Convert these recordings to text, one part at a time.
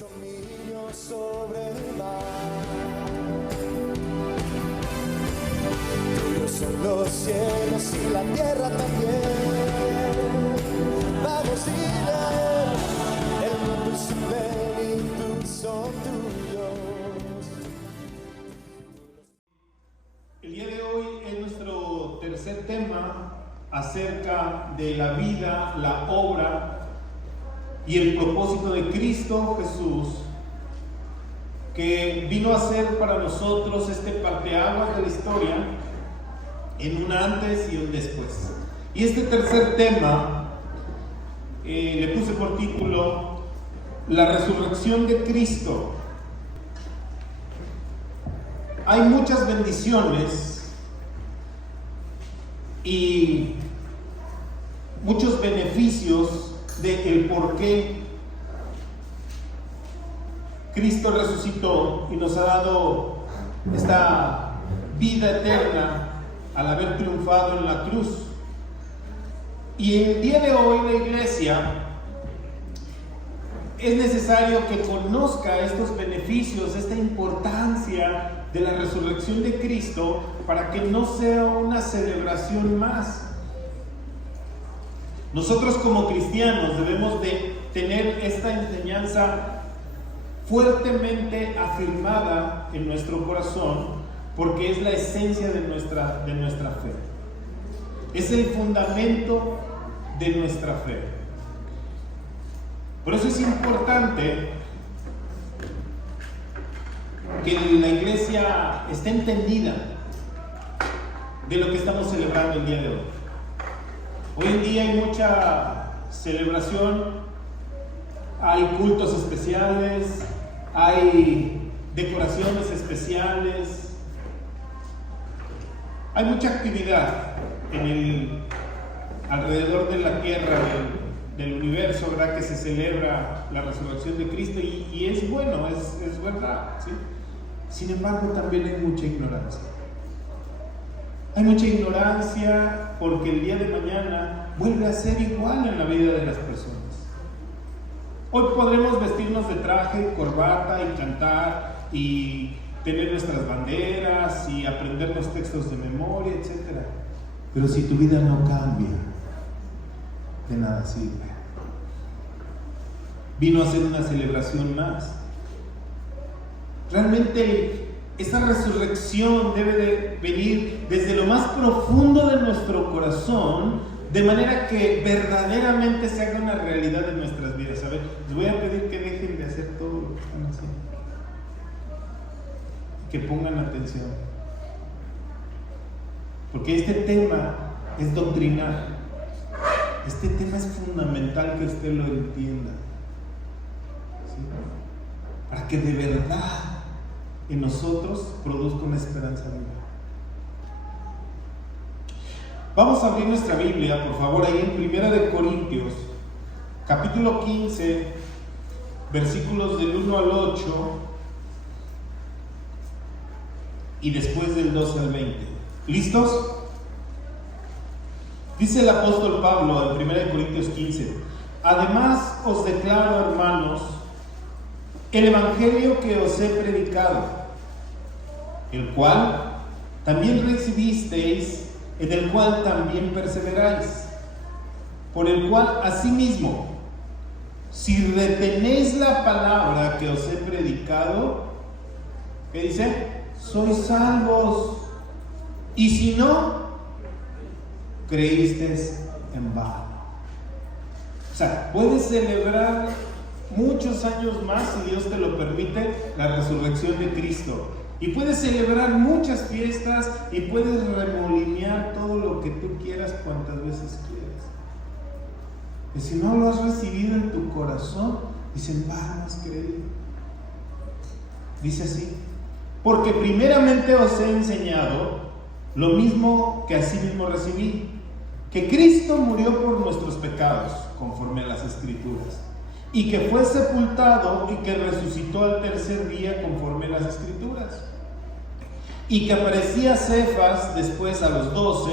dominio sobre el mar. Tuyos son los cielos y la tierra también. Vamos, dile, el mundo y su plenitud son tuyos. El día de hoy es nuestro tercer tema acerca de la vida, la obra y el propósito de Cristo Jesús, que vino a ser para nosotros este parteaguas de la historia en un antes y un después. Y este tercer tema le puse por título La resurrección de Cristo. Hay muchas bendiciones y muchos beneficios del por qué Cristo resucitó y nos ha dado esta vida eterna al haber triunfado en la cruz. Y el día de hoy la iglesia es necesario que conozca estos beneficios, esta importancia de la resurrección de Cristo, para que no sea una celebración más. Nosotros como cristianos debemos de tener esta enseñanza fuertemente afirmada en nuestro corazón, porque es la esencia de nuestra fe. Es el fundamento de nuestra fe. Por eso es importante que la iglesia esté entendida de lo que estamos celebrando el día de hoy. Hoy en día hay mucha celebración, hay cultos especiales, hay decoraciones especiales, hay mucha actividad alrededor de la tierra, del universo, ¿verdad? Que se celebra la resurrección de Cristo y es bueno, es verdad, ¿sí? Sin embargo, también hay mucha ignorancia. Hay mucha ignorancia porque el día de mañana vuelve a ser igual en la vida de las personas. Hoy podremos vestirnos de traje, corbata y cantar y tener nuestras banderas y aprender los textos de memoria, etc. Pero si tu vida no cambia, de nada sirve. Vino a ser una celebración más. Realmente esa resurrección debe de venir desde lo más profundo de nuestro corazón, de manera que verdaderamente se haga una realidad en nuestras vidas. A ver, les voy a pedir que dejen de hacer todo lo que están haciendo, que pongan atención, porque este tema es doctrinal. Este tema es fundamental que usted lo entienda, ¿sí? Para que de verdad en nosotros produzca una esperanza viva. Vamos a abrir nuestra Biblia, por favor, ahí en 1 Corintios, capítulo 15, versículos del 1 al 8 y después del 12 al 20. ¿Listos? Dice el apóstol Pablo en 1 Corintios 15: además os declaro, hermanos, el evangelio que os he predicado, el cual también recibisteis, en el cual también perseveráis, por el cual asimismo, si retenéis la palabra que os he predicado, ¿qué dice? Sois salvos, y si no, creísteis en vano. O sea, puedes celebrar muchos años más, si Dios te lo permite, la resurrección de Cristo. Y puedes celebrar muchas fiestas y puedes remolinear todo lo que tú quieras cuantas veces quieras. Y si no lo has recibido en tu corazón, dicen, vamos, creído. Dice así: porque primeramente os he enseñado lo mismo que asimismo recibí, que Cristo murió por nuestros pecados, conforme a las Escrituras, y que fue sepultado y que resucitó al tercer día, conforme a las Escrituras, y que aparecía a Cefas, después a los 12,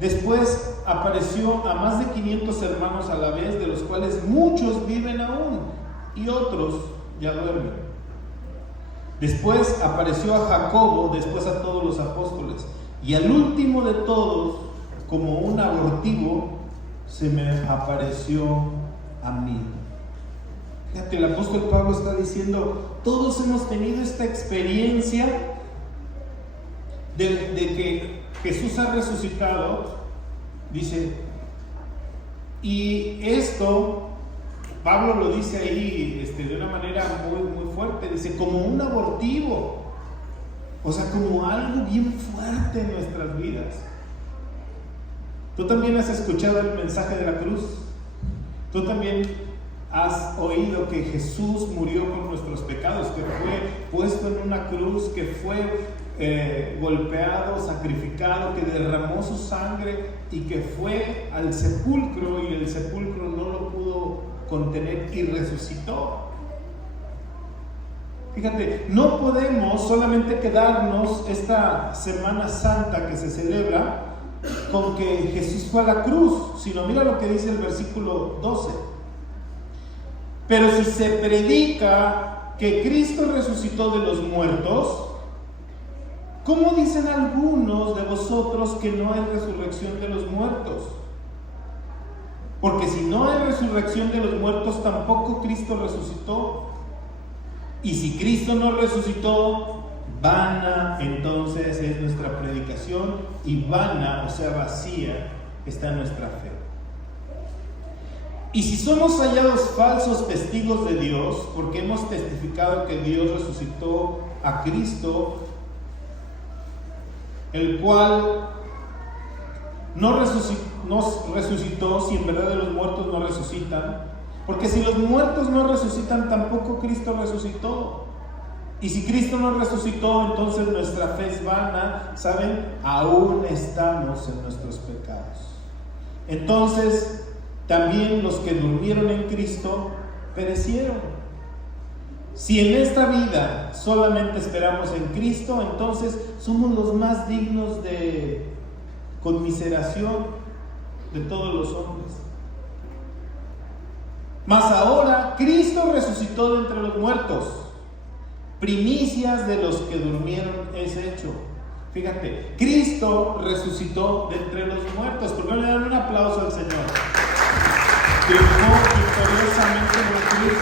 después apareció a más de 500 hermanos a la vez, de los cuales muchos viven aún, y otros ya duerme. Después apareció a Jacobo, después a todos los apóstoles. Y al último de todos, como un abortivo, se me apareció a mí. Fíjate, el apóstol Pablo está diciendo, todos hemos tenido esta experiencia de que Jesús ha resucitado. Dice, y esto, Pablo lo dice ahí de una manera muy fuerte, dice, como un abortivo, o sea, como algo bien fuerte en nuestras vidas. Tú también has escuchado el mensaje de la cruz, tú también has oído que Jesús murió por nuestros pecados, que fue puesto en una cruz, que fue golpeado, sacrificado, que derramó su sangre y que fue al sepulcro y el sepulcro no lo pudo contener y resucitó. Fíjate, no podemos solamente quedarnos esta Semana Santa que se celebra con que Jesús fue a la cruz, sino mira lo que dice el versículo 12. Pero si se predica que Cristo resucitó de los muertos, ¿cómo dicen algunos de vosotros que no hay resurrección de los muertos? Porque si no hay resurrección de los muertos, tampoco Cristo resucitó. Y si Cristo no resucitó, vana entonces es nuestra predicación, y vana, o sea vacía, está nuestra fe. Y si somos hallados falsos testigos de Dios, porque hemos testificado que Dios resucitó a Cristo, el cual nos resucitó, si en verdad de los muertos no resucitan, porque si los muertos no resucitan, tampoco Cristo resucitó. Y si Cristo no resucitó, entonces nuestra fe es vana, ¿saben? Aún estamos en nuestros pecados. Entonces, también los que durmieron en Cristo perecieron. Si en esta vida solamente esperamos en Cristo, entonces somos los más dignos de conmiseración de todos los hombres. Mas ahora Cristo resucitó de entre los muertos, primicias de los que durmieron es hecho. Fíjate, Cristo resucitó de entre los muertos. ¿Por qué no le dan un aplauso al Señor? Triunfó victoriosamente en la cruz.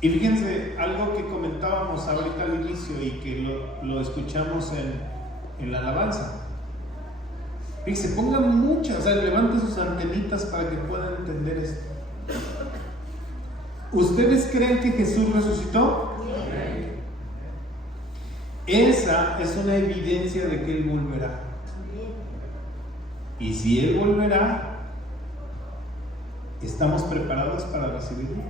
Y fíjense, algo que comentábamos ahorita al inicio y que lo escuchamos en la alabanza. Fíjense, pongan muchas, o sea, levanten sus antenitas para que puedan entender esto. ¿Ustedes creen que Jesús resucitó? Esa es una evidencia de que Él volverá. Y si Él volverá, ¿estamos preparados para recibirlo?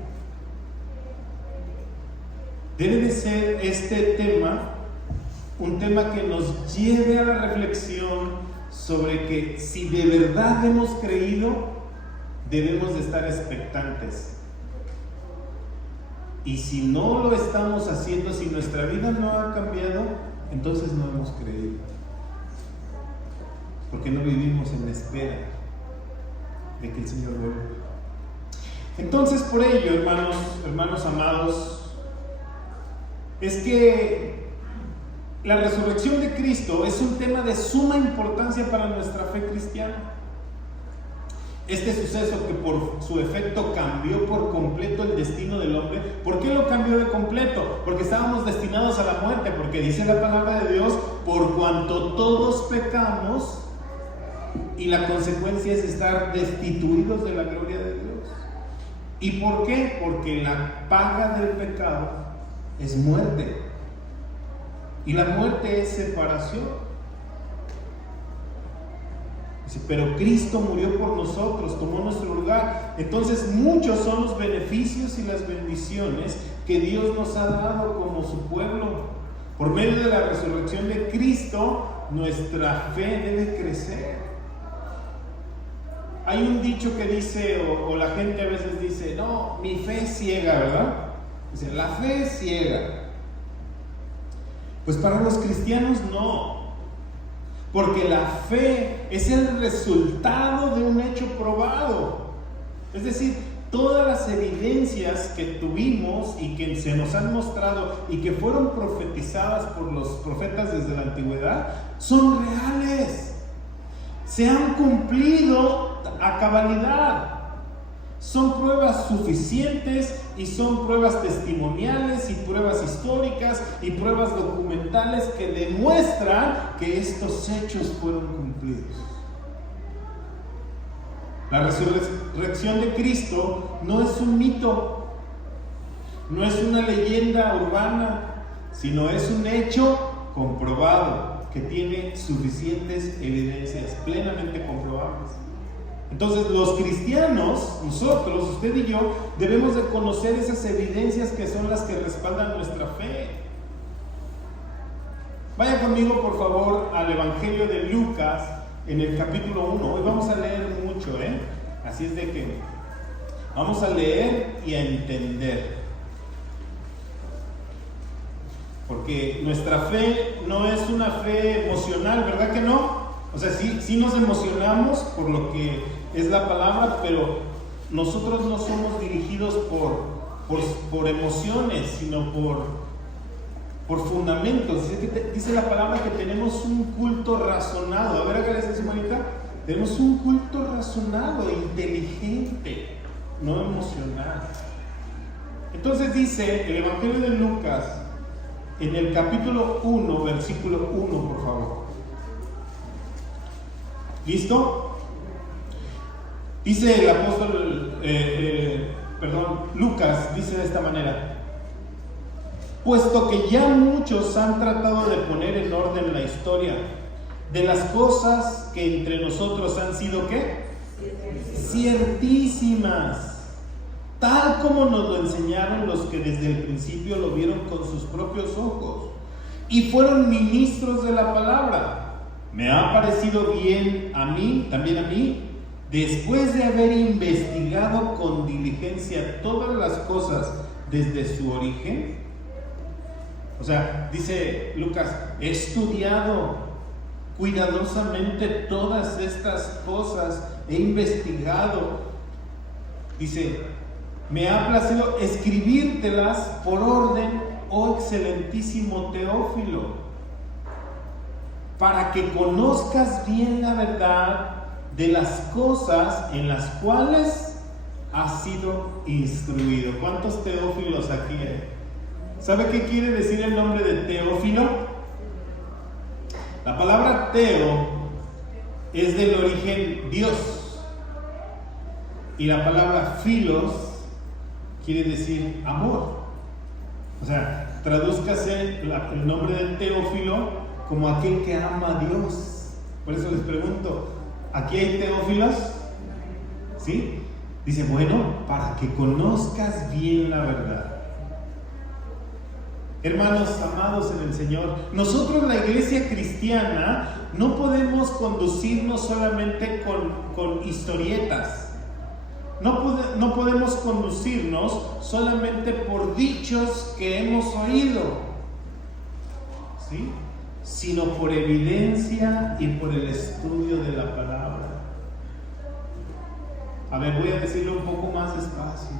Debe de ser este tema un tema que nos lleve a la reflexión sobre que si de verdad hemos creído, debemos de estar expectantes. Y si no lo estamos haciendo, si nuestra vida no ha cambiado, entonces no hemos creído. Porque no vivimos en la espera de que el Señor vuelva. Entonces, por ello, hermanos amados, es que la resurrección de Cristo es un tema de suma importancia para nuestra fe cristiana. Este suceso que por su efecto cambió por completo el destino del hombre. ¿Por qué lo cambió de completo? Porque estábamos destinados a la muerte, porque dice la palabra de Dios, por cuanto todos pecamos, y la consecuencia es estar destituidos de la gloria de Dios. ¿Y por qué? Porque la paga del pecado es muerte, y la muerte es separación. Pero Cristo murió por nosotros, tomó nuestro lugar. Entonces muchos son los beneficios y las bendiciones que Dios nos ha dado como su pueblo. Por medio de la resurrección de Cristo, nuestra fe debe crecer. Hay un dicho que dice, o la gente a veces dice, no, mi fe es ciega, ¿verdad? Dice, la fe es ciega. Pues para los cristianos no. Porque la fe es el resultado de un hecho probado. Es decir, todas las evidencias que tuvimos y que se nos han mostrado y que fueron profetizadas por los profetas desde la antigüedad son reales. Se han cumplido a cabalidad. Son pruebas suficientes y son pruebas testimoniales y pruebas históricas y pruebas documentales que demuestran que estos hechos fueron cumplidos. La resurrección de Cristo no es un mito, no es una leyenda urbana, sino es un hecho comprobado que tiene suficientes evidencias plenamente comprobables. Entonces los cristianos, nosotros, usted y yo, debemos de conocer esas evidencias que son las que respaldan nuestra fe. Vaya conmigo por favor al Evangelio de Lucas en el capítulo 1. Hoy vamos a leer mucho, así es de que vamos a leer y a entender. Porque nuestra fe no es una fe emocional, ¿verdad que no? O sea, sí nos emocionamos por lo que es la palabra, pero nosotros no somos dirigidos por emociones, sino por fundamentos. Dice la palabra que tenemos un culto razonado. A ver, hágale esa manita. Tenemos un culto razonado, inteligente, no emocional. Entonces dice el Evangelio de Lucas, en el capítulo 1, versículo 1, por favor. ¿Listo? Dice el apóstol, Lucas, dice de esta manera: puesto que ya muchos han tratado de poner en orden la historia de las cosas que entre nosotros han sido, ¿qué? Ciertísimas, tal como nos lo enseñaron los que desde el principio lo vieron con sus propios ojos y fueron ministros de la palabra. Me ha parecido bien a mí, también a mí, después de haber investigado con diligencia todas las cosas desde su origen. O sea, dice Lucas, he estudiado cuidadosamente todas estas cosas, he investigado. Dice, me ha placido escribírtelas por orden, oh excelentísimo Teófilo, para que conozcas bien la verdad de las cosas en las cuales has sido instruido. ¿Cuántos Teófilos aquí hay? ¿Sabe qué quiere decir el nombre de Teófilo? La palabra Teo es del origen Dios, y la palabra filos quiere decir amor. O sea, tradúzcase el nombre de Teófilo como aquel que ama a Dios. Por eso les pregunto, ¿aquí hay teófilos? ¿Sí? Dice, bueno, para que conozcas bien la verdad. Hermanos amados en el Señor, nosotros, la iglesia cristiana, no podemos conducirnos solamente con historietas. No podemos conducirnos solamente por dichos que hemos oído, ¿sí? Sino por evidencia y por el estudio de la palabra. A ver, voy a decirlo un poco más despacio.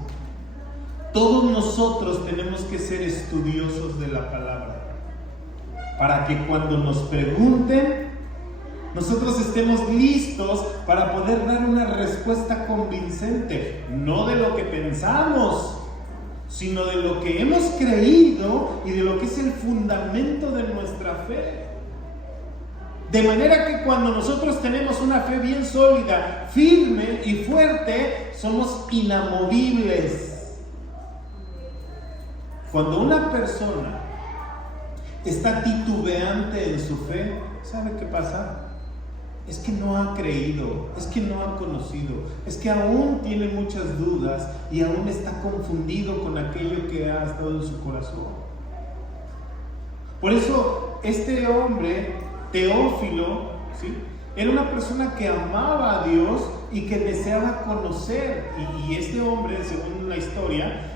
Todos nosotros tenemos que ser estudiosos de la palabra, para que cuando nos pregunten, nosotros estemos listos para poder dar una respuesta convincente, no de lo que pensamos, sino de lo que hemos creído y de lo que es el fundamento de nuestra fe. De manera que cuando nosotros tenemos una fe bien sólida, firme y fuerte, somos inamovibles. Cuando una persona está titubeante en su fe, ¿sabe qué pasa? Es que no ha creído, es que no ha conocido, es que aún tiene muchas dudas y aún está confundido con aquello que ha estado en su corazón. Por eso este hombre, Teófilo, ¿sí?, era una persona que amaba a Dios y que deseaba conocer. Y este hombre, según la historia,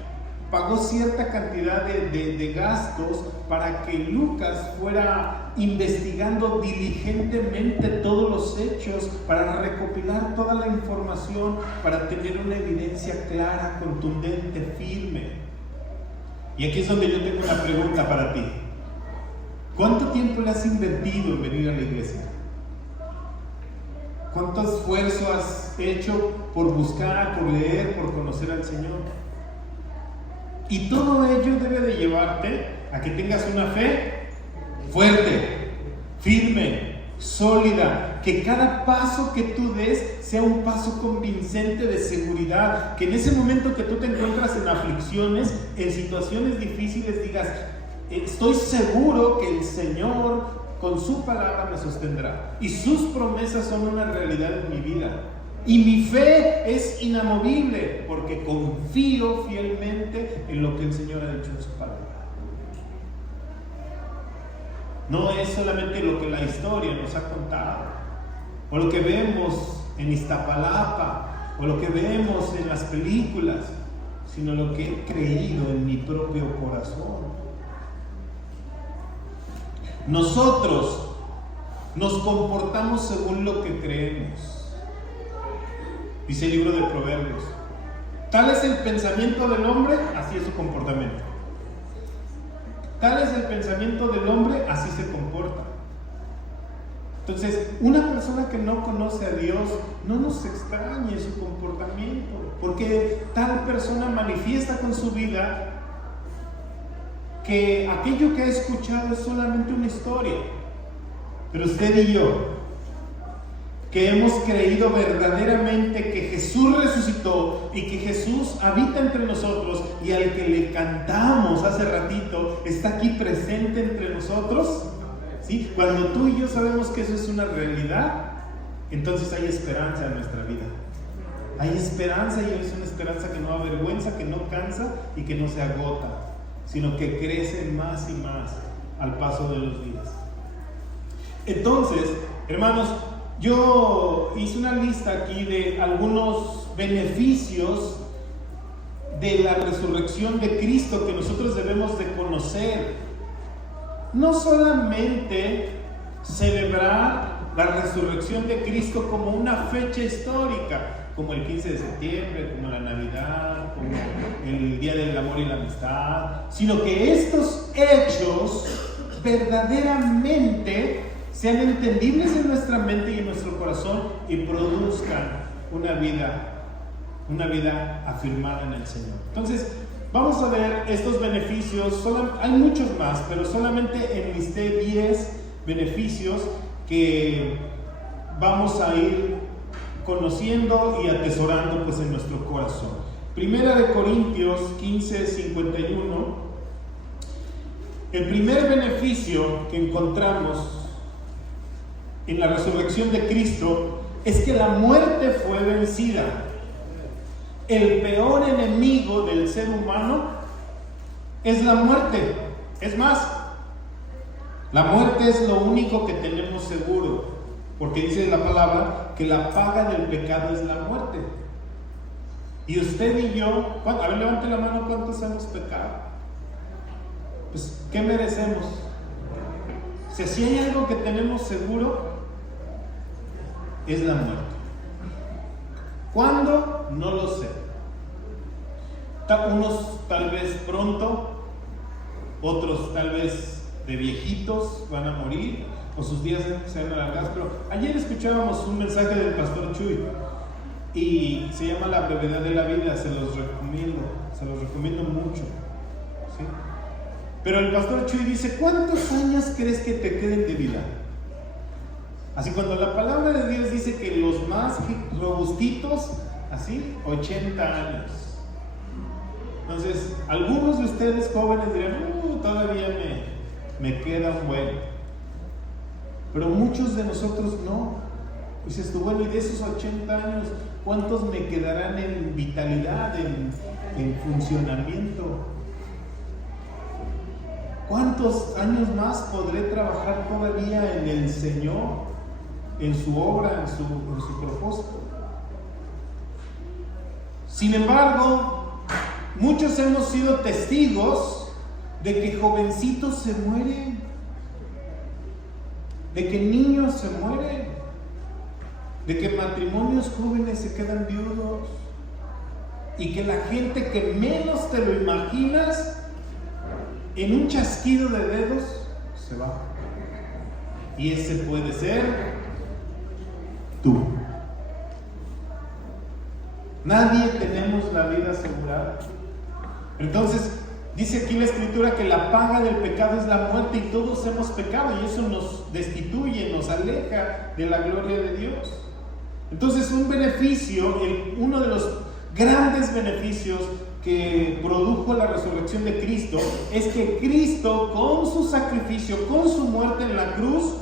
pagó cierta cantidad de gastos para que Lucas fuera investigando diligentemente todos los hechos, para recopilar toda la información, para tener una evidencia clara, contundente, firme. Y aquí es donde yo tengo una pregunta para ti. ¿Cuánto tiempo le has invertido en venir a la iglesia? ¿Cuánto esfuerzo has hecho por buscar, por leer, por conocer al Señor? Y todo ello debe de llevarte a que tengas una fe fuerte, firme, sólida, que cada paso que tú des sea un paso convincente de seguridad, que en ese momento que tú te encuentras en aflicciones, en situaciones difíciles, digas: estoy seguro que el Señor con su palabra me sostendrá y sus promesas son una realidad en mi vida. Y mi fe es inamovible porque confío fielmente en lo que el Señor ha dicho en su palabra. No es solamente lo que la historia nos ha contado, o lo que vemos en Iztapalapa, o lo que vemos en las películas, sino lo que he creído en mi propio corazón. Nosotros nos comportamos según lo que creemos. Dice el libro de Proverbios: tal es el pensamiento del hombre, así es su comportamiento. Tal es el pensamiento del hombre, así se comporta. Entonces, una persona que no conoce a Dios, no nos extrañe su comportamiento, porque tal persona manifiesta con su vida que aquello que ha escuchado es solamente una historia. Pero usted y yo, que hemos creído verdaderamente que Jesús resucitó y que Jesús habita entre nosotros, y al que le cantamos hace ratito está aquí presente entre nosotros, ¿sí? Cuando tú y yo sabemos que eso es una realidad, entonces hay esperanza en nuestra vida. Hay esperanza, y es una esperanza que no avergüenza, que no cansa y que no se agota, sino que crece más y más al paso de los días. Entonces, hermanos, yo hice una lista aquí de algunos beneficios de la resurrección de Cristo que nosotros debemos de conocer. No solamente celebrar la resurrección de Cristo como una fecha histórica, como el 15 de septiembre, como la Navidad, como el Día del Amor y la Amistad, sino que estos hechos verdaderamente sean entendibles en nuestra mente y en nuestro corazón y produzcan una vida afirmada en el Señor. Entonces, vamos a ver estos beneficios. Hay muchos más, pero solamente enlisté 10 beneficios que vamos a ir conociendo y atesorando pues en nuestro corazón. Primera de Corintios 15:51. El primer beneficio que encontramos en la resurrección de Cristo es que la muerte fue vencida. El peor enemigo del ser humano es la muerte. Es más, la muerte es lo único que tenemos seguro, porque dice la palabra que la paga del pecado es la muerte. Y usted y yo, a ver, levante la mano, ¿cuántos hemos pecado? Pues, ¿qué merecemos? Si hay algo que tenemos seguro, es la muerte. ¿Cuándo? No lo sé. Unos tal vez pronto, otros tal vez de viejitos van a morir, o sus días se van a alargar. Pero ayer escuchábamos un mensaje del pastor Chuy y se llama La brevedad de la vida. Se los recomiendo mucho, ¿sí? Pero el pastor Chuy dice: ¿cuántos años crees que te queden de vida? Así, cuando la palabra de Dios dice que los más robustitos, así, 80 años. Entonces, algunos de ustedes jóvenes dirán: todavía me queda un buen. Pero muchos de nosotros no. Dices tú: bueno, y de esos 80 años, ¿cuántos me quedarán en vitalidad, en funcionamiento? ¿Cuántos años más podré trabajar todavía en el Señor, en su obra, en su propósito? Sin embargo, Muchos hemos sido testigos de que jovencitos se mueren, de que niños se mueren, de que matrimonios jóvenes se quedan viudos, y que la gente que menos te lo imaginas, en un chasquido de dedos, se va. Y ese puede ser tú. Nadie tenemos la vida asegurada. Entonces, dice aquí la Escritura que la paga del pecado es la muerte, y todos hemos pecado, y eso nos destituye, nos aleja de la gloria de Dios. Entonces, un beneficio, uno de los grandes beneficios que produjo la resurrección de Cristo, es que Cristo, con su sacrificio, con su muerte en la cruz,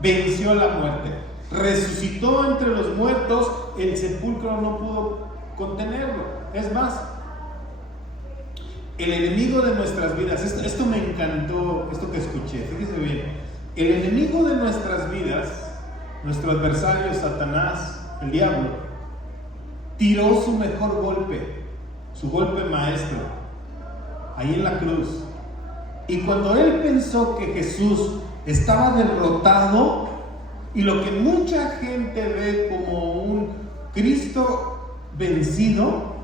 venció la muerte, resucitó entre los muertos, el sepulcro no pudo contenerlo. Es más, el enemigo de nuestras vidas, esto me encantó, esto que escuché, fíjese bien, el enemigo de nuestras vidas, nuestro adversario Satanás, el diablo, tiró su mejor golpe, su golpe maestro, ahí en la cruz. Y cuando él pensó que Jesús estaba derrotado, y lo que mucha gente ve como un Cristo vencido,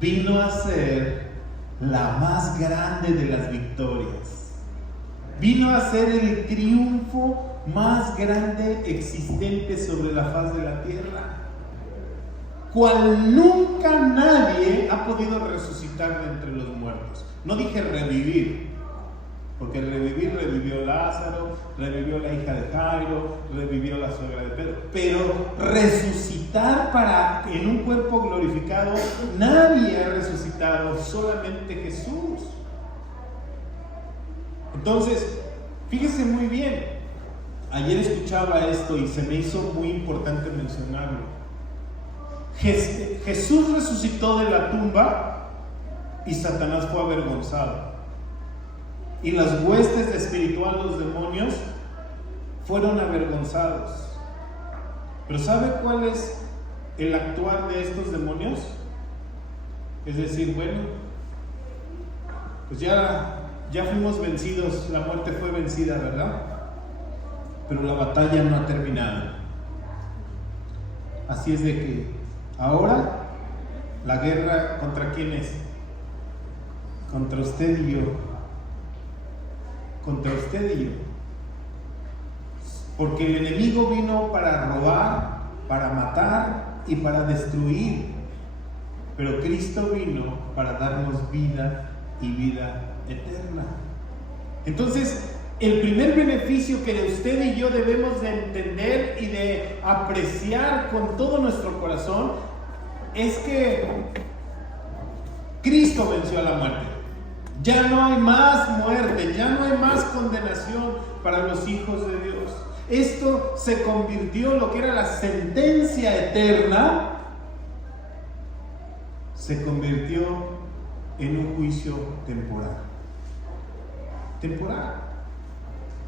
vino a ser la más grande de las victorias. Vino a ser el triunfo más grande existente sobre la faz de la tierra, cual nunca nadie ha podido resucitar de entre los muertos. No dije revivir, porque revivir revivió Lázaro, revivió la hija de Jairo, revivió la suegra de Pedro, pero resucitar en un cuerpo glorificado, nadie ha resucitado, solamente Jesús. Entonces, fíjese muy bien, ayer escuchaba esto y se me hizo muy importante mencionarlo. Jesús resucitó de la tumba y Satanás fue avergonzado. Y las huestes espirituales, los demonios, fueron avergonzados. Pero ¿sabe cuál es el actuar de estos demonios? Es decir, bueno, pues ya fuimos vencidos, la muerte fue vencida, ¿verdad? Pero la batalla no ha terminado. Así es de que ahora la guerra, ¿contra quién es? Contra usted y yo. Contra usted y yo. Porque el enemigo vino para robar, para matar y para destruir. Pero Cristo vino para darnos vida y vida eterna. Entonces, el primer beneficio que de usted y yo debemos de entender y de apreciar con todo nuestro corazón es que Cristo venció a la muerte. Ya no hay más muerte, ya no hay más condenación para los hijos de Dios. Esto se convirtió, lo que era la sentencia eterna, se convirtió en un juicio temporal. Temporal.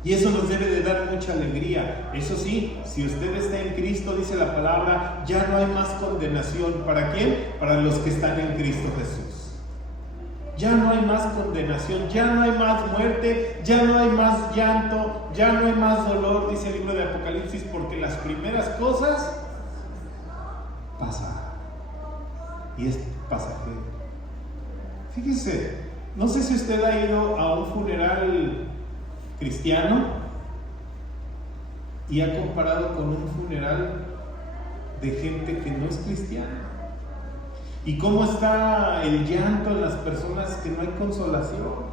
Y eso nos debe de dar mucha alegría. Eso sí, si usted está en Cristo, dice la palabra, ya no hay más condenación. ¿Para quién? Para los que están en Cristo Jesús. Ya no hay más condenación, ya no hay más muerte, ya no hay más llanto, ya no hay más dolor, dice el libro de Apocalipsis, porque las primeras cosas pasaron. Y es pasajero. Fíjese, no sé si usted ha ido a un funeral cristiano y ha comparado con un funeral de gente que no es cristiana. ¿Y cómo está el llanto en las personas que no hay consolación?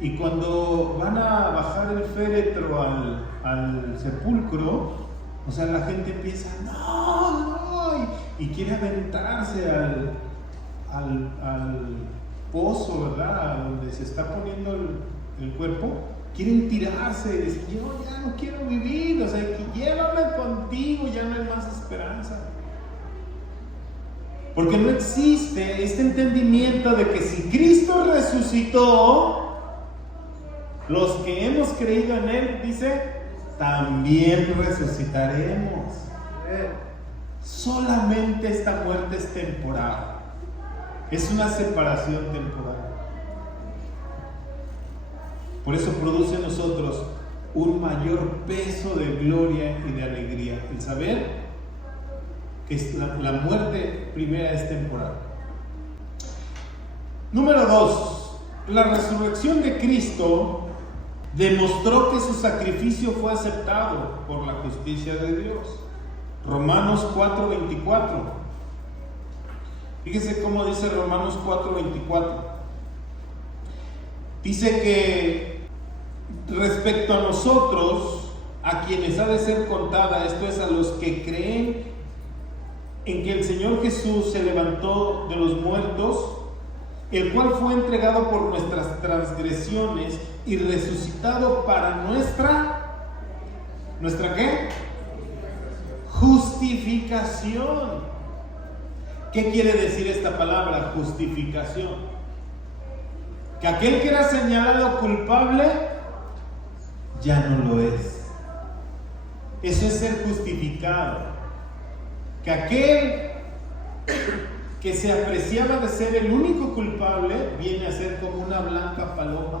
Y cuando van a bajar el féretro al sepulcro, o sea, la gente empieza, no, y quiere aventarse al pozo, ¿verdad? Donde se está poniendo el cuerpo. Quieren tirarse y decir, yo ya no quiero vivir, o sea, llévame contigo, ya no hay más esperanza. Porque no existe este entendimiento de que si Cristo resucitó, los que hemos creído en Él, dice, también resucitaremos. Solamente esta muerte es temporal. Es una separación temporal. Por eso produce en nosotros un mayor peso de gloria y de alegría, el saber que la muerte primera es temporal. Número 2, la resurrección de Cristo demostró que su sacrificio fue aceptado por la justicia de Dios. Romanos 4:24. Fíjese cómo dice Romanos 4:24. Dice que respecto a nosotros, a quienes ha de ser contada, esto es, a los que creen en que el Señor Jesús se levantó de los muertos, el cual fue entregado por nuestras transgresiones y resucitado para ¿nuestra qué? Justificación. ¿Qué quiere decir esta palabra, justificación? Que aquel que era señalado culpable ya no lo es. Eso es ser justificado. Que aquel que se apreciaba de ser el único culpable viene a ser como una blanca paloma.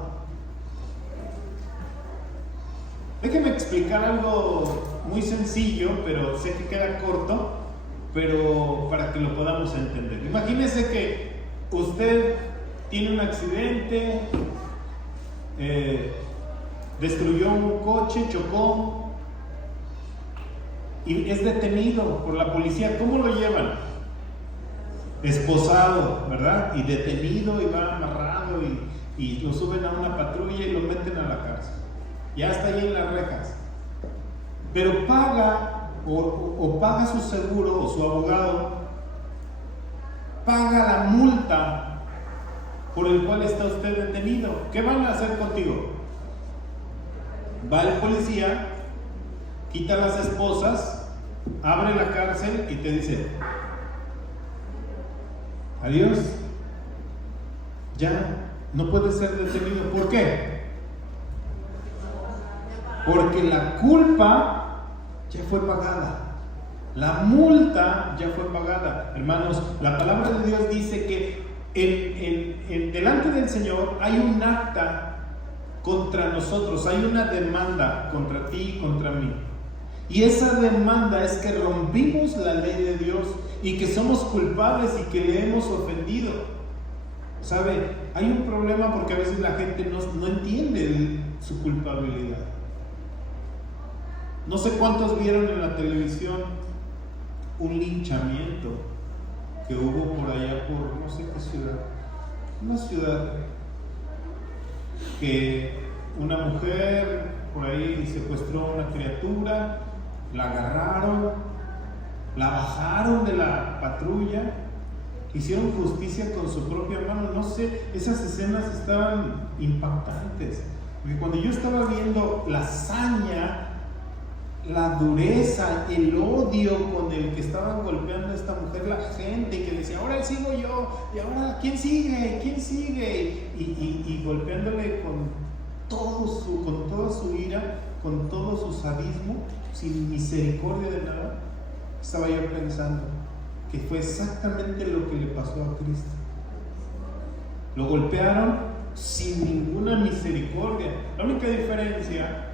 Déjeme explicar algo muy sencillo, pero sé que queda corto, pero para que lo podamos entender. Imagínese que usted tiene un accidente, destruyó un coche, chocó y es detenido por la policía. ¿Cómo lo llevan? Esposado, ¿verdad? Y detenido, y va amarrado, y lo suben a una patrulla y lo meten a la cárcel. Ya está ahí en las rejas. Pero paga, o paga su seguro, o su abogado, paga la multa por el cual está usted detenido. ¿Qué van a hacer contigo? Va el policía, quita las esposas, abre la cárcel y te dice: adiós, ya no puedes ser detenido. ¿Por qué? Porque la culpa ya fue pagada, la multa ya fue pagada. Hermanos, la palabra de Dios dice que delante del Señor hay un acta contra nosotros, hay una demanda contra ti y contra mí. Y esa demanda es que rompimos la ley de Dios y que somos culpables y que le hemos ofendido. ¿Sabe? Hay un problema porque a veces la gente no entiende su culpabilidad. No sé cuántos vieron en la televisión un linchamiento que hubo por allá por no sé qué ciudad. Una ciudad que una mujer por ahí secuestró a una criatura, la agarraron, la bajaron de la patrulla, hicieron justicia con su propia mano. No sé, esas escenas estaban impactantes, porque cuando yo estaba viendo la hazaña, la dureza, el odio con el que estaban golpeando a esta mujer, la gente que decía: ahora sigo yo, y ahora ¿quién sigue? Y golpeándole con toda su ira, con todo su sadismo, sin misericordia de nada. Estaba yo pensando que fue exactamente lo que le pasó a Cristo. Lo golpearon sin ninguna misericordia. La única diferencia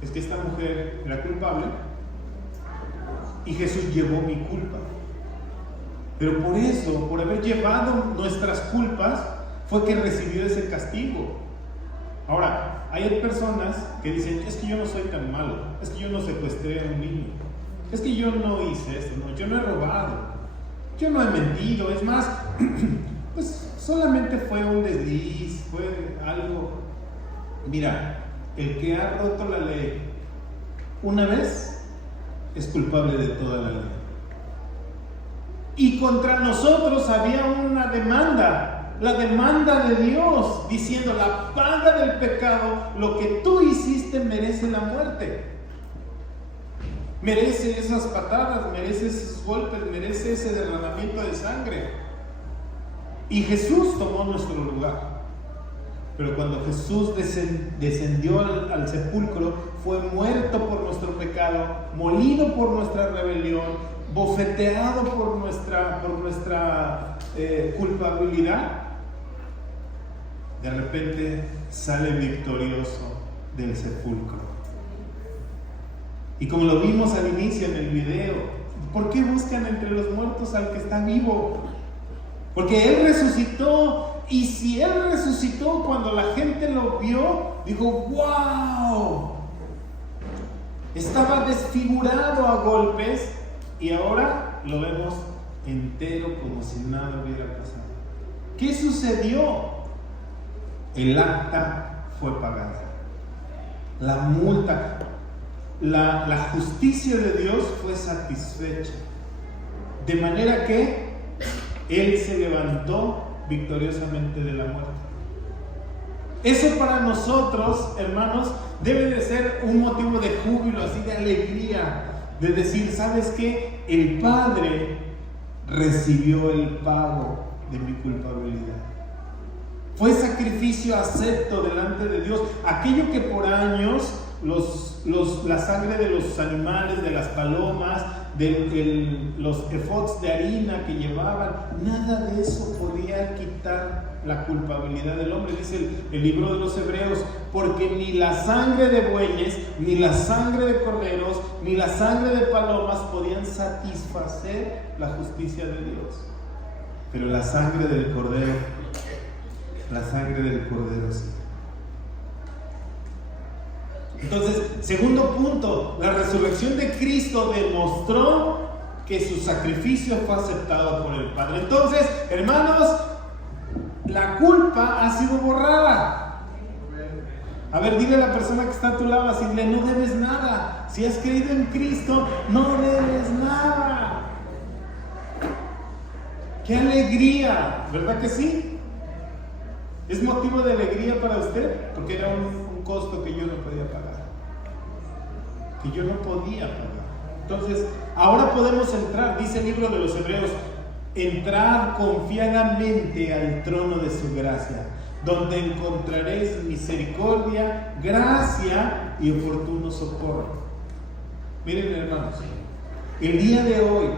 es que esta mujer era culpable y Jesús llevó mi culpa. Pero por eso, por haber llevado nuestras culpas, fue que recibió ese castigo. Ahora, hay personas que dicen: es que yo no soy tan malo, es que yo no secuestré a un niño, es que yo no hice esto, no, yo no he robado, yo no he mentido, es más, pues solamente fue un desliz, fue algo. Mira, el que ha roto la ley una vez es culpable de toda la ley. Y contra nosotros había una demanda, la demanda de Dios, diciendo: la paga del pecado, lo que tú hiciste, merece la muerte. Merece esas patadas, merece esos golpes, merece ese derramamiento de sangre. Y Jesús tomó nuestro lugar. Pero cuando Jesús descendió al sepulcro, fue muerto por nuestro pecado, molido por nuestra rebelión, bofeteado por nuestra culpabilidad, de repente sale victorioso del sepulcro. Y como lo vimos al inicio en el video, ¿por qué buscan entre los muertos al que está vivo? Porque Él resucitó. Y si Él resucitó, cuando la gente lo vio, dijo: ¡wow! Estaba desfigurado a golpes y ahora lo vemos entero, como si nada hubiera pasado. ¿Qué sucedió? El acta fue pagada. La multa, la justicia de Dios fue satisfecha. De manera que Él se levantó victoriosamente de la muerte. Eso para nosotros, hermanos, debe de ser un motivo de júbilo, así de alegría, de decir: ¿sabes qué? El Padre recibió el pago de mi culpabilidad. Fue sacrificio acepto delante de Dios. Aquello que por años la sangre de los animales, de las palomas, de los efods de harina que llevaban, nada de eso podía quitar la culpabilidad del hombre. Dice el libro de los Hebreos: porque ni la sangre de bueyes, ni la sangre de corderos, ni la sangre de palomas podían satisfacer la justicia de Dios, pero la sangre del cordero sí. Entonces, segundo punto, la resurrección de Cristo demostró que su sacrificio fue aceptado por el Padre. Entonces, hermanos, la culpa ha sido borrada. A ver, dile a la persona que está a tu lado, así: no debes nada. Si has creído en Cristo, no debes nada. ¡Qué alegría! ¿Verdad que sí? ¿Es motivo de alegría para usted? Porque era un costo que yo no podía pagar. Entonces, ahora podemos entrar, dice el libro de los Hebreos: entrad confiadamente al trono de su gracia, donde encontraréis misericordia, gracia y oportuno socorro. Miren, hermanos, el día de hoy,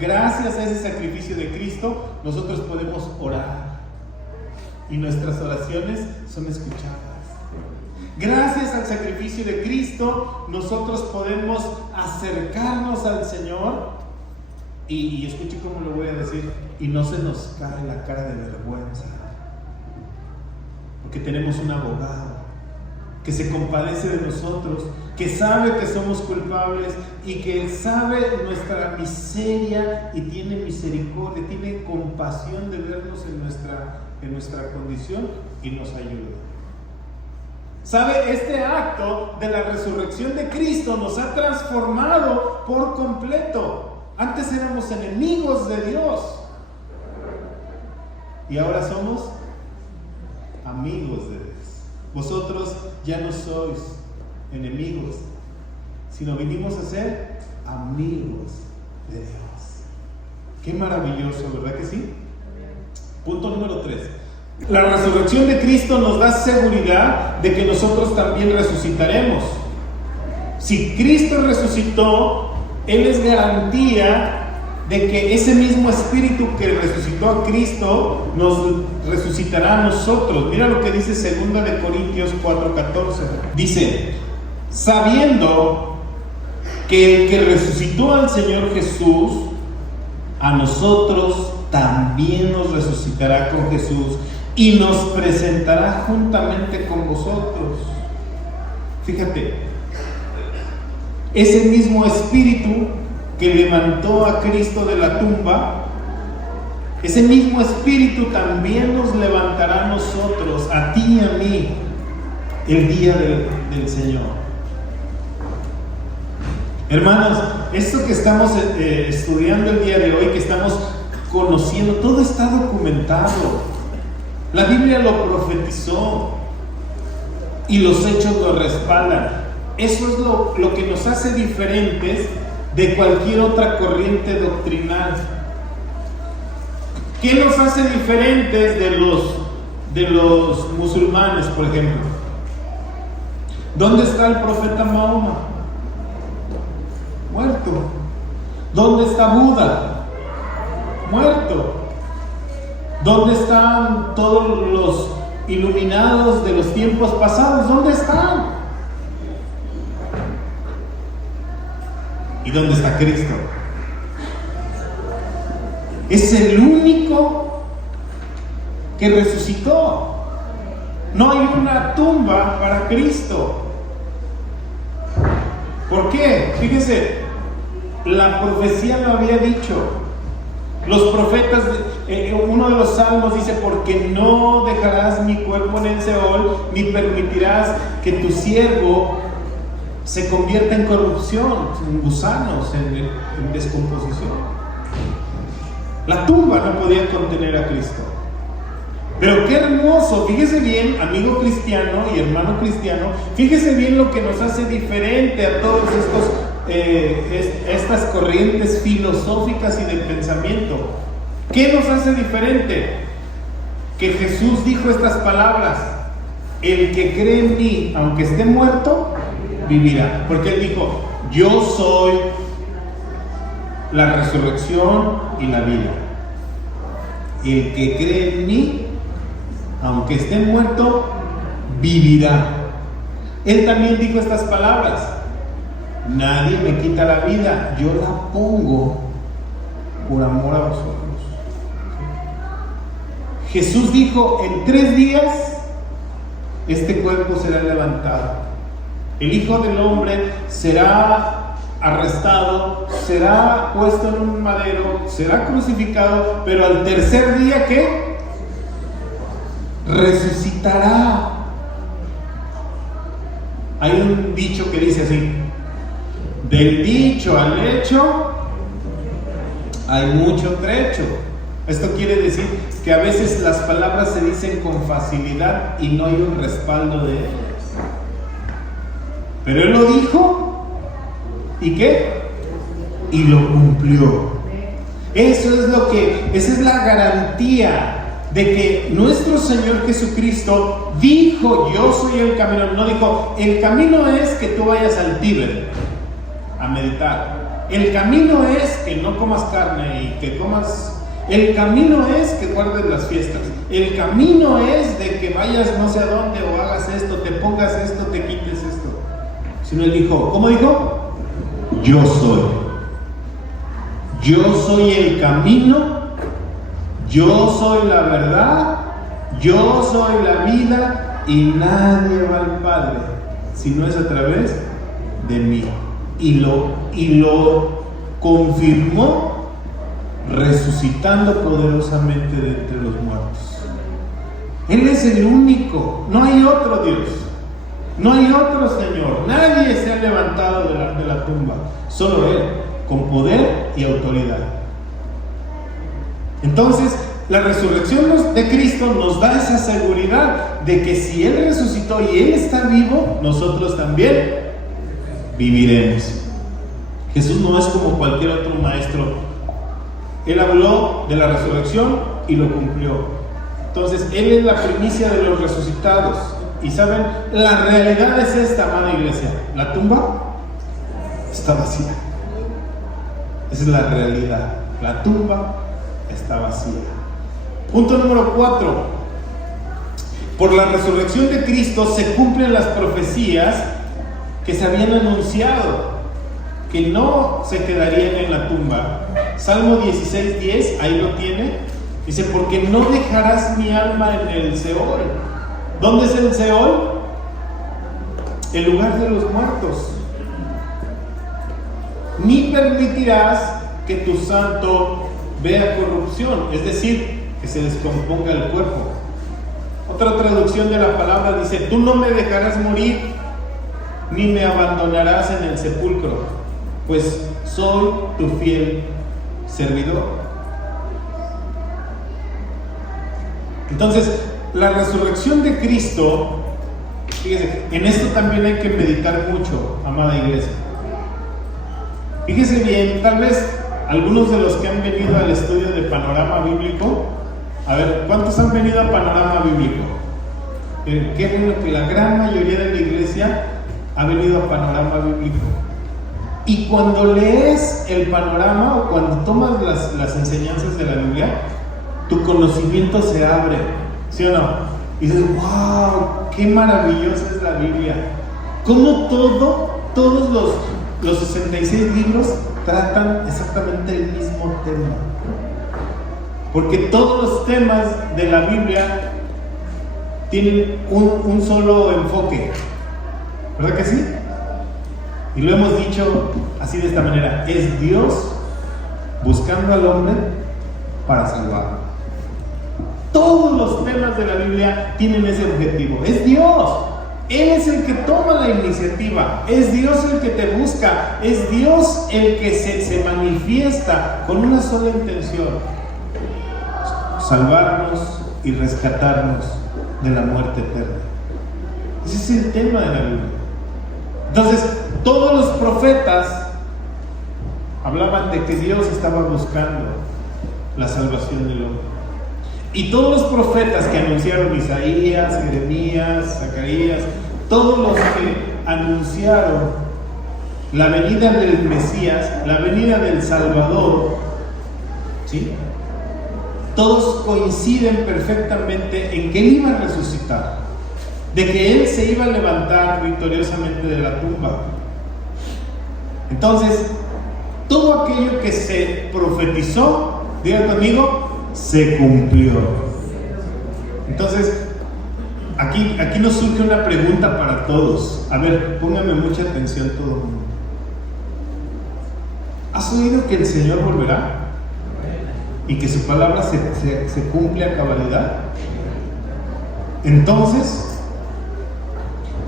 gracias a ese sacrificio de Cristo, nosotros podemos orar y nuestras oraciones son escuchadas. Gracias al sacrificio de Cristo, nosotros podemos acercarnos al Señor y escuche cómo lo voy a decir, y no se nos cae la cara de vergüenza, porque tenemos un abogado que se compadece de nosotros, que sabe que somos culpables y que sabe nuestra miseria y tiene misericordia, tiene compasión de vernos en nuestra condición y nos ayuda. ¿Sabe? Este acto de la resurrección de Cristo nos ha transformado por completo. Antes éramos enemigos de Dios y ahora somos amigos de Dios. Vosotros ya no sois enemigos, sino vinimos a ser amigos de Dios. Qué maravilloso, ¿verdad que sí? Punto número 3. La resurrección de Cristo nos da seguridad de que nosotros también resucitaremos. Si Cristo resucitó, Él es garantía de que ese mismo Espíritu que resucitó a Cristo nos resucitará a nosotros. Mira lo que dice 2 de Corintios 4:14. Dice: sabiendo que el que resucitó al Señor Jesús, a nosotros también nos resucitará con Jesús y nos presentará juntamente con vosotros. Fíjate, ese mismo Espíritu que levantó a Cristo de la tumba, ese mismo Espíritu también nos levantará a nosotros, a ti y a mí, el día del Señor. Hermanos, esto que estamos estudiando el día de hoy, que estamos conociendo, todo está documentado. La Biblia lo profetizó y los hechos lo respaldan. Eso es lo que nos hace diferentes de cualquier otra corriente doctrinal. ¿Qué nos hace diferentes de los musulmanes, por ejemplo? ¿Dónde está el profeta Mahoma? Muerto. ¿Dónde está Buda? muerto. ¿Dónde están todos los iluminados de los tiempos pasados? ¿Dónde están? ¿Y dónde está Cristo? Es el único que resucitó. No hay una tumba para Cristo. ¿Por qué? Fíjese, la profecía lo había dicho. Los profetas, uno de los salmos dice: porque no dejarás mi cuerpo en el Seol, ni permitirás que tu siervo se convierta en corrupción, en gusanos, en descomposición. La tumba no podía contener a Cristo. Pero qué hermoso, fíjese bien, amigo cristiano y hermano cristiano, fíjese bien lo que nos hace diferente a todos estas corrientes filosóficas y de pensamiento. ¿Qué nos hace diferente? Que Jesús dijo estas palabras: el que cree en mí, aunque esté muerto, vivirá. Porque Él dijo: yo soy la resurrección y la vida. El que cree en mí, aunque esté muerto, vivirá. Él también dijo estas palabras: nadie me quita la vida, yo la pongo por amor a vosotros. Jesús dijo: en 3 días este cuerpo será levantado. El Hijo del Hombre será arrestado, será puesto en un madero, será crucificado, pero al 3er día, ¿qué? Resucitará. Hay un dicho que dice así: del dicho al hecho hay mucho trecho. Esto quiere decir que a veces las palabras se dicen con facilidad y no hay un respaldo de ellas. Pero Él lo dijo, ¿y qué? Y lo cumplió. Esa es la garantía de que nuestro Señor Jesucristo dijo: yo soy el camino. No dijo: el camino es que tú vayas al Tíber a meditar. El camino es que no comas carne y que comas. El camino es que guardes las fiestas. El camino es de que vayas no sé a dónde o hagas esto, te pongas esto, te quites esto. Sino Él dijo, ¿cómo dijo? Yo soy. Yo soy el camino. Yo soy la verdad. Yo soy la vida. Y nadie va al Padre si no es a través de mí. Y lo confirmó resucitando poderosamente de entre los muertos. Él es el único, no hay otro Dios, no hay otro Señor, nadie se ha levantado de la tumba, solo Él, con poder y autoridad. Entonces, la resurrección de Cristo nos da esa seguridad de que si Él resucitó y Él está vivo, nosotros también viviremos. Jesús no es como cualquier otro maestro. Él habló de la resurrección y lo cumplió. Entonces, Él es la primicia de los resucitados. Y saben, la realidad es esta, amada iglesia: la tumba está vacía. Esa es la realidad. La tumba está vacía. Punto número 4. Por la resurrección de Cristo se cumplen las profecías que se habían anunciado, que no se quedarían en la tumba. Salmo 16:10, ahí lo tiene. Dice: porque no dejarás mi alma en el Seol. ¿Dónde es el Seol? El lugar de los muertos. Ni permitirás que tu santo vea corrupción, es decir, que se descomponga el cuerpo. Otra traducción de la palabra dice: tú no me dejarás morir, ni me abandonarás en el sepulcro, pues soy tu fiel servidor. Entonces, la resurrección de Cristo, fíjese, en esto también hay que meditar mucho, amada iglesia. Fíjese bien, tal vez algunos de los que han venido al estudio de Panorama Bíblico, a ver, ¿cuántos han venido a Panorama Bíblico? Qué bueno que la gran mayoría de la iglesia ha venido a Panorama Bíblico. Y cuando lees el panorama o cuando tomas las enseñanzas de la Biblia, tu conocimiento se abre, ¿sí o no? Y dices, wow, qué maravillosa es la Biblia. Cómo todos los 66 libros tratan exactamente el mismo tema. Porque todos los temas de la Biblia tienen un solo enfoque, ¿verdad que sí? Y lo hemos dicho así de esta manera: es Dios buscando al hombre para salvarlo. Todos los temas de la Biblia tienen ese objetivo. Es Dios. Él es el que toma la iniciativa. Es Dios el que te busca. Es Dios el que se manifiesta con una sola intención: salvarnos y rescatarnos de la muerte eterna. Ese es el tema de la Biblia. Entonces, todos los profetas hablaban de que Dios estaba buscando la salvación del hombre. Y todos los profetas que anunciaron, Isaías, Jeremías, Zacarías, todos los que anunciaron la venida del Mesías, la venida del Salvador, ¿sí?, todos coinciden perfectamente en que Él iba a resucitar, de que Él se iba a levantar victoriosamente de la tumba. Entonces, todo aquello que se profetizó, diga conmigo, se cumplió. Entonces, aquí nos surge una pregunta para todos. A ver, póngame mucha atención todo el mundo. ¿Has oído que el Señor volverá? Y que su palabra se cumple a cabalidad. Entonces,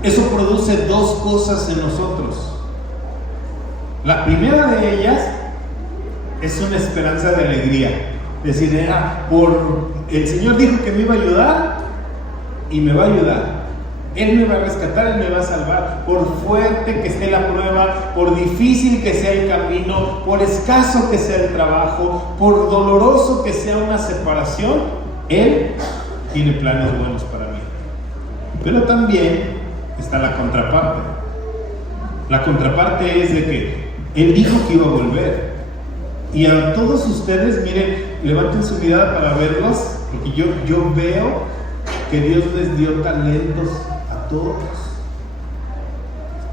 eso produce dos cosas en nosotros. La primera de ellas es una esperanza de alegría. Es decir, el Señor dijo que me iba a ayudar y me va a ayudar. Él me va a rescatar, Él me va a salvar. Por fuerte que esté la prueba, por difícil que sea el camino, por escaso que sea el trabajo, por doloroso que sea una separación, Él tiene planes buenos para mí. Pero también está la contraparte. La contraparte es de que Él dijo que iba a volver. Y a todos ustedes, miren, levanten su mirada para verlos, porque yo veo que Dios les dio talentos a todos.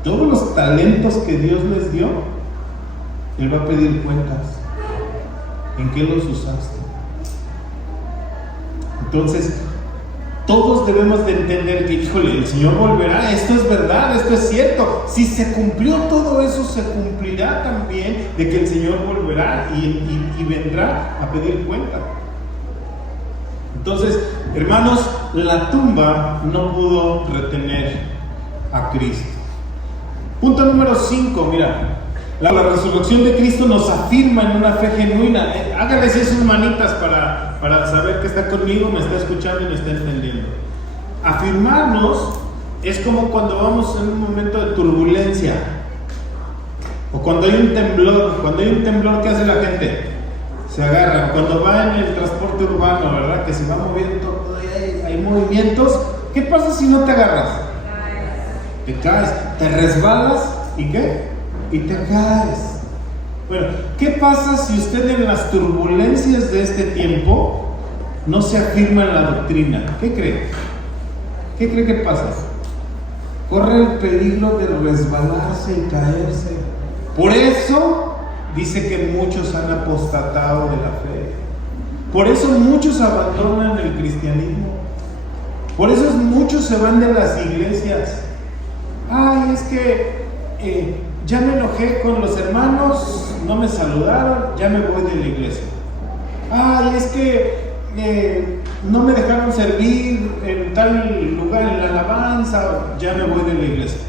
Todos los talentos que Dios les dio, Él va a pedir cuentas. ¿En qué los usaste? Entonces, todos debemos de entender que, híjole, el Señor volverá, esto es verdad, esto es cierto. Si se cumplió todo eso, se cumplirá también de que el Señor volverá y vendrá a pedir cuenta. Entonces, hermanos, la tumba no pudo retener a Cristo. Punto número 5, mira. La resurrección de Cristo nos afirma en una fe genuina. Háganle así sus manitas para saber que está conmigo, me está escuchando y me está entendiendo. Afirmarnos es como cuando vamos en un momento de turbulencia, o cuando hay un temblor. Cuando hay un temblor, ¿qué hace la gente? Se agarra. Cuando va en el transporte urbano, ¿verdad?, que se va moviendo todo y hay movimientos. ¿Qué pasa si no te agarras? Te caes, te resbalas y ¿qué? Y te caes. Bueno, ¿qué pasa si usted en las turbulencias de este tiempo no se afirma en la doctrina? ¿Qué cree? ¿Qué cree que pasa? Corre el peligro de resbalarse y caerse. Por eso dice que muchos han apostatado de la fe. Por eso muchos abandonan el cristianismo. Por eso muchos se van de las iglesias. Ay, es que ya me enojé con los hermanos, no me saludaron, ya me voy de la iglesia. Ay, es que no me dejaron servir en tal lugar en la alabanza, ya me voy de la iglesia.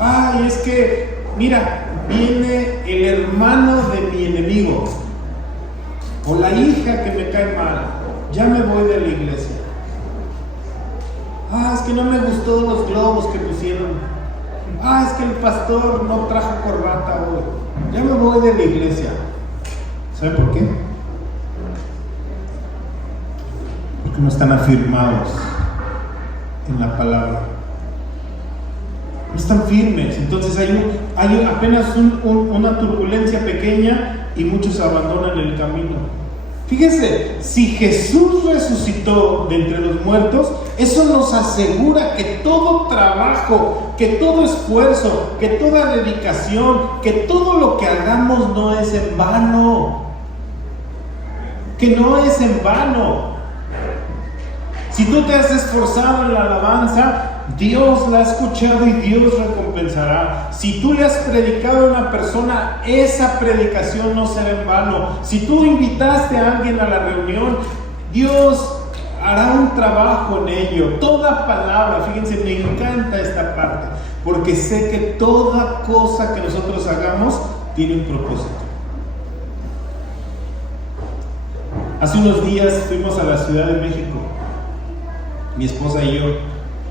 Ay, es que, mira, viene el hermano de mi enemigo, o la hija que me cae mal, ya me voy de la iglesia. Ah, es que no me gustó los globos que pusieron. Ah, es que el pastor no trajo corbata hoy, ya me voy de la iglesia. ¿Sabe por qué? Porque no están afirmados en la palabra. no están firmes. Entonces hay apenas una turbulencia pequeña y muchos abandonan el camino. Fíjese, si Jesús resucitó de entre los muertos, eso nos asegura que todo trabajo, que todo esfuerzo, que toda dedicación, que todo lo que hagamos no es en vano. Que no es en vano. Si tú te has esforzado en la alabanza, Dios la ha escuchado y Dios recompensará. Si tú le has predicado a una persona, esa predicación no será en vano. Si tú invitaste a alguien a la reunión, Dios hará un trabajo en ello. Toda palabra, fíjense, me encanta esta parte, porque sé que toda cosa que nosotros hagamos tiene un propósito. Hace unos días fuimos a la Ciudad de México, mi esposa y yo.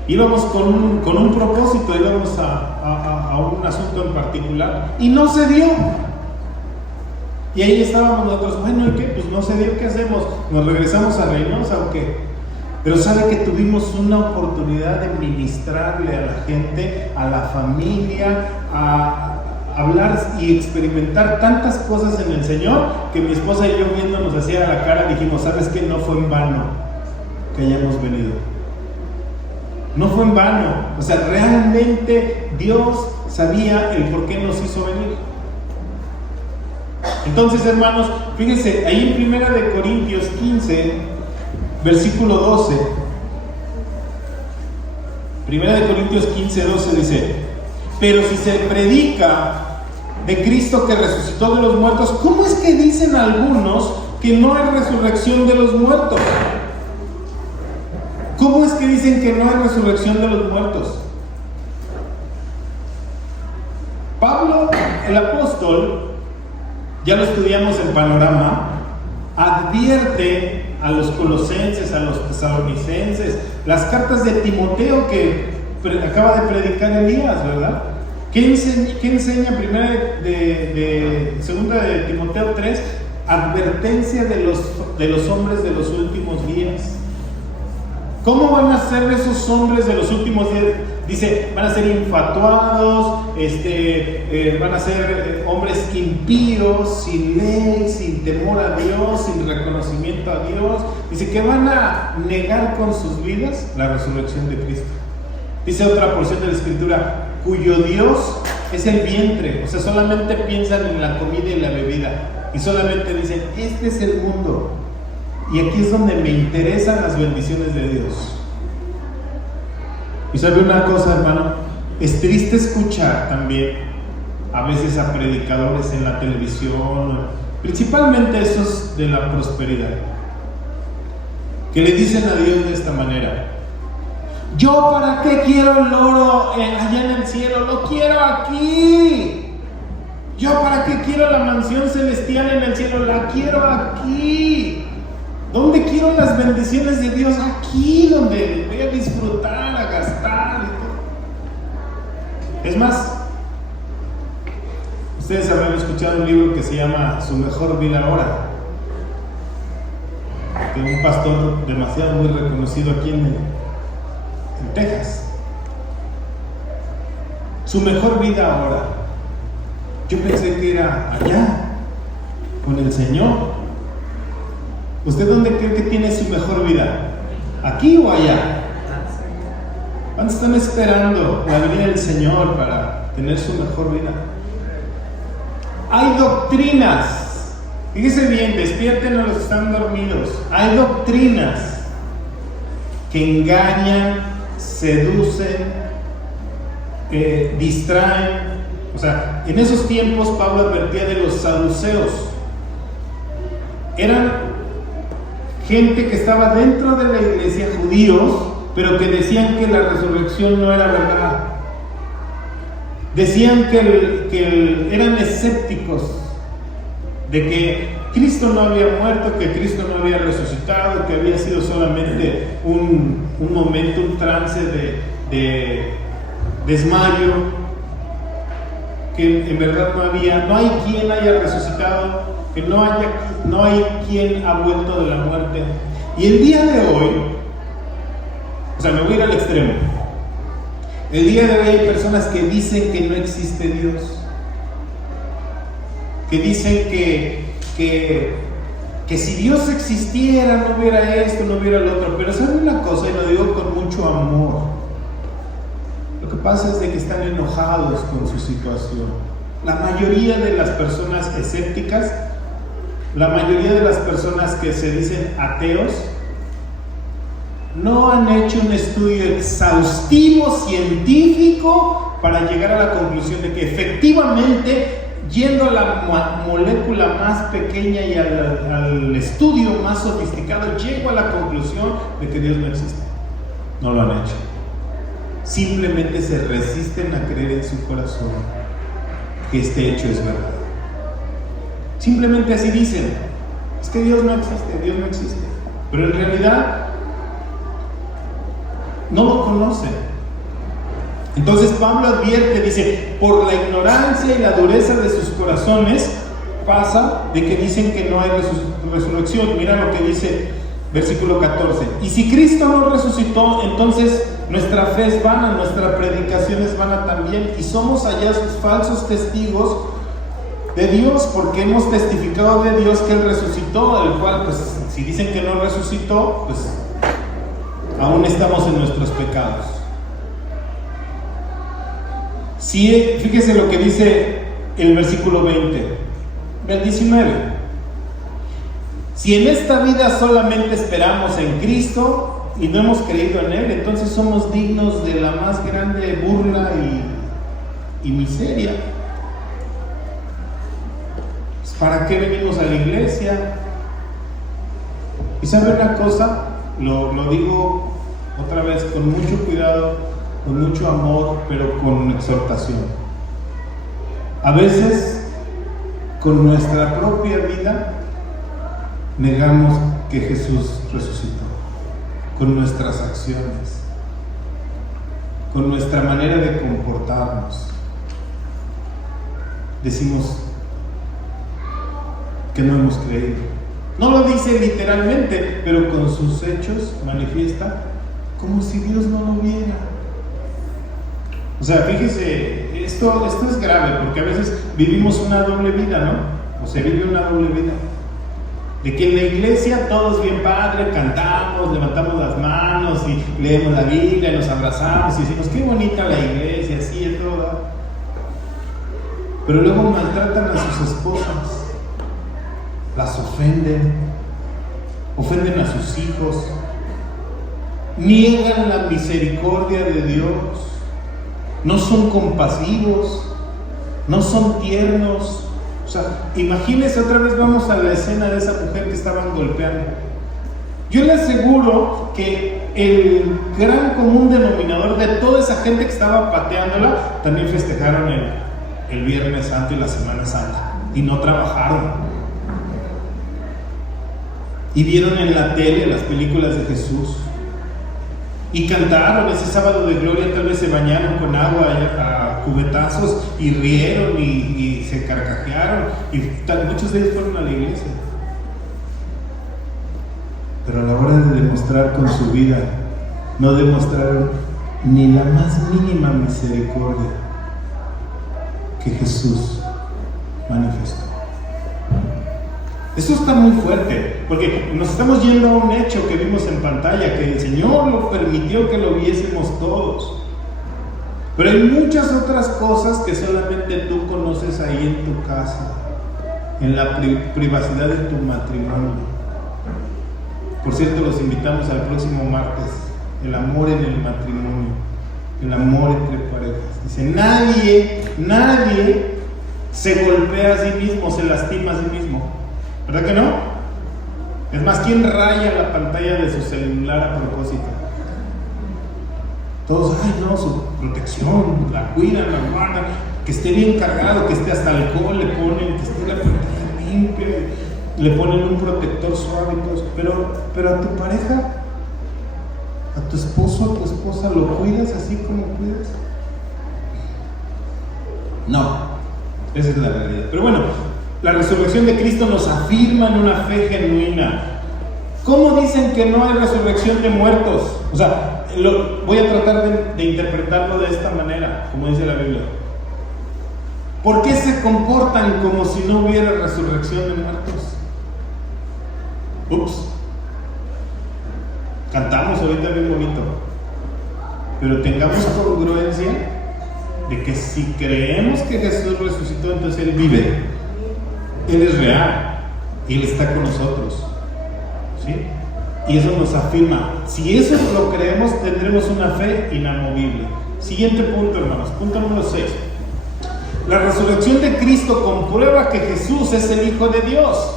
Íbamos con un propósito, íbamos a un asunto en particular y no se dio. Y ahí estábamos nosotros, bueno, ¿y qué? Pues no se dio, ¿qué hacemos? Nos regresamos a Reynosa o qué. Pero sabe que tuvimos una oportunidad de ministrarle a la gente, a la familia, a hablar y experimentar tantas cosas en el Señor, que mi esposa y yo viéndonos así a la cara dijimos, ¿sabes qué? No fue en vano que hayamos venido. No fue en vano. O sea, realmente Dios sabía el por qué nos hizo venir. Entonces, hermanos, fíjense, ahí en 1 Corintios 15, versículo 12. 1 Corintios 15, 12 dice: pero si se predica de Cristo que resucitó de los muertos, ¿cómo es que dicen algunos que no hay resurrección de los muertos? ¿Cómo es que dicen que no hay resurrección de los muertos? Pablo, el apóstol, ya lo estudiamos en Panorama, advierte a los colosenses, a los tesalonicenses, las cartas de Timoteo que acaba de predicar Elías, ¿verdad? ¿Qué enseña primero segunda de Timoteo 3? Advertencia de los hombres de los últimos días. ¿Cómo van a ser esos hombres de los últimos días? Dice, van a ser infatuados, van a ser hombres impíos, sin ley, sin temor a Dios, sin reconocimiento a Dios. Dice que van a negar con sus vidas la resurrección de Cristo. Dice otra porción de la Escritura, cuyo Dios es el vientre. O sea, solamente piensan en la comida y la bebida. Y solamente dicen, este es el mundo. Y aquí es donde me interesan las bendiciones de Dios. Y sabe una cosa, hermano, es triste escuchar también a veces a predicadores en la televisión, principalmente esos de la prosperidad, que le dicen a Dios de esta manera: ¿yo para qué quiero el oro allá en el cielo? Lo quiero aquí. ¿Yo para qué quiero la mansión celestial en el cielo? La quiero aquí. ¿Dónde quiero las bendiciones de Dios? Aquí, donde voy a disfrutar, a gastar y todo. Es más, ustedes habrán escuchado un libro que se llama Su mejor vida ahora, de un pastor demasiado muy reconocido aquí en Texas. Su mejor vida ahora. Yo pensé que era allá, con el Señor. ¿Usted dónde cree que tiene su mejor vida? ¿Aquí o allá? ¿Cuántos están esperando la venida del Señor para tener su mejor vida? Hay doctrinas, fíjese bien, despierten a los que están dormidos. Hay doctrinas que engañan, seducen, distraen. O sea, en esos tiempos Pablo advertía de los saduceos. Eran gente que estaba dentro de la iglesia, judíos, pero que decían que la resurrección no era verdad. Decían que eran escépticos de que Cristo no había muerto, que Cristo no había resucitado, que había sido solamente un momento, un trance de desmayo, que en verdad no hay quien haya resucitado, que no hay quien ha vuelto de la muerte. Y el día de hoy, o sea, me voy a ir al extremo. El día de hoy hay personas que dicen que no existe Dios, que dicen que si Dios existiera no hubiera esto, no hubiera lo otro. Pero ¿saben una cosa? Y lo digo con mucho amor. Lo que pasa es de que están enojados con su situación. La mayoría de las personas escépticas, la mayoría de las personas que se dicen ateos, no han hecho un estudio exhaustivo, científico, para llegar a la conclusión de que efectivamente, yendo a la molécula más pequeña y al estudio más sofisticado, llego a la conclusión de que Dios no existe. No lo han hecho. Simplemente se resisten a creer en su corazón que este hecho es verdad. Simplemente así dicen: es que Dios no existe, Dios no existe. Pero en realidad no lo conocen. Entonces Pablo advierte, dice: por la ignorancia y la dureza de sus corazones pasa de que dicen que no hay resurrección. Mira lo que dice versículo 14: y si Cristo no resucitó, entonces nuestra fe es vana, nuestra predicación es vana también, y somos hallados falsos testigos de Dios, porque hemos testificado de Dios que Él resucitó, el cual, pues, si dicen que no resucitó, pues aún estamos en nuestros pecados. Sí, fíjese lo que dice el versículo 20, el 19. Si en esta vida solamente esperamos en Cristo y no hemos creído en Él, entonces somos dignos de la más grande burla y miseria. Pues, ¿para qué venimos a la iglesia? Y ¿sabe una cosa? Lo digo otra vez con mucho cuidado, con mucho amor, pero con exhortación. A veces, con nuestra propia vida, negamos que Jesús resucitó. Con nuestras acciones, con nuestra manera de comportarnos, decimos que no hemos creído. No lo dice literalmente, pero con sus hechos manifiesta como si Dios no lo viera. O sea, fíjese, esto es grave, porque a veces vivimos una doble vida, ¿no? O se vive una doble vida. De que en la iglesia todos bien padre, cantamos, levantamos las manos y leemos la Biblia, nos abrazamos y decimos: qué bonita la iglesia, así es todo. Pero luego maltratan a sus esposas, las ofenden a sus hijos, niegan la misericordia de Dios, no son compasivos, no son tiernos. O sea, imagínense, otra vez vamos a la escena de esa mujer que estaban golpeando. Yo le aseguro que el gran común denominador de toda esa gente que estaba pateándola, también festejaron el Viernes Santo y la Semana Santa y no trabajaron. Y vieron en la tele las películas de Jesús y cantaron ese sábado de gloria, tal vez se bañaron con agua a cubetazos y rieron y se carcajearon, y muchos de ellos fueron a la iglesia. Pero a la hora de demostrar con su vida, no demostraron ni la más mínima misericordia que Jesús manifestó. Esto está muy fuerte, porque nos estamos yendo a un hecho que vimos en pantalla, que el Señor lo permitió que lo viésemos todos. Pero hay muchas otras cosas que solamente tú conoces ahí en tu casa, en la privacidad de tu matrimonio. Por cierto, los invitamos al próximo martes, el amor en el matrimonio, el amor entre parejas. Dice: nadie se golpea a sí mismo, se lastima a sí mismo. ¿Verdad que no? Es más, ¿quién raya la pantalla de su celular a propósito? Todos: ay no, su protección, la cuidan, la guardan, que esté bien cargado, que esté hasta alcohol, le ponen, que esté la pantalla limpia, le ponen un protector suave y todo eso. Pero a tu pareja, a tu esposo, a tu esposa, ¿lo cuidas así como cuidas? No, esa es la realidad. Pero bueno, la resurrección de Cristo nos afirma en una fe genuina. ¿Cómo dicen que no hay resurrección de muertos? O sea, voy a tratar de interpretarlo de esta manera, como dice la Biblia. ¿Por qué se comportan como si no hubiera resurrección de muertos? Ups. Cantamos ahorita bien bonito, pero tengamos congruencia de que si creemos que Jesús resucitó, entonces Él vive, Él es real y Él está con nosotros, ¿sí? Y eso nos afirma. Si eso lo creemos, tendremos una fe inamovible. Siguiente punto, hermanos, punto número 6. La resurrección de Cristo comprueba que Jesús es el Hijo de Dios.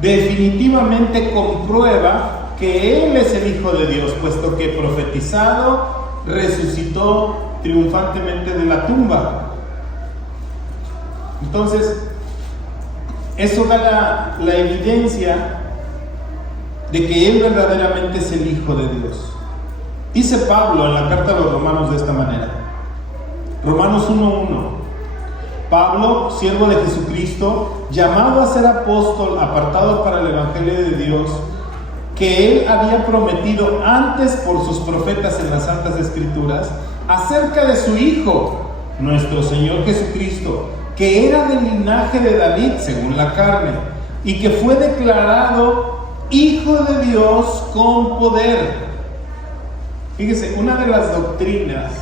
Definitivamente comprueba que Él es el Hijo de Dios, puesto que profetizado, resucitó triunfantemente de la tumba. Entonces, eso da la evidencia de que Él verdaderamente es el Hijo de Dios. Dice Pablo en la carta a los Romanos de esta manera. Romanos 1:1. Pablo, siervo de Jesucristo, llamado a ser apóstol, apartado para el Evangelio de Dios, que Él había prometido antes por sus profetas en las Santas Escrituras, acerca de su Hijo, nuestro Señor Jesucristo, que era del linaje de David según la carne, y que fue declarado Hijo de Dios con poder. Fíjese, una de las doctrinas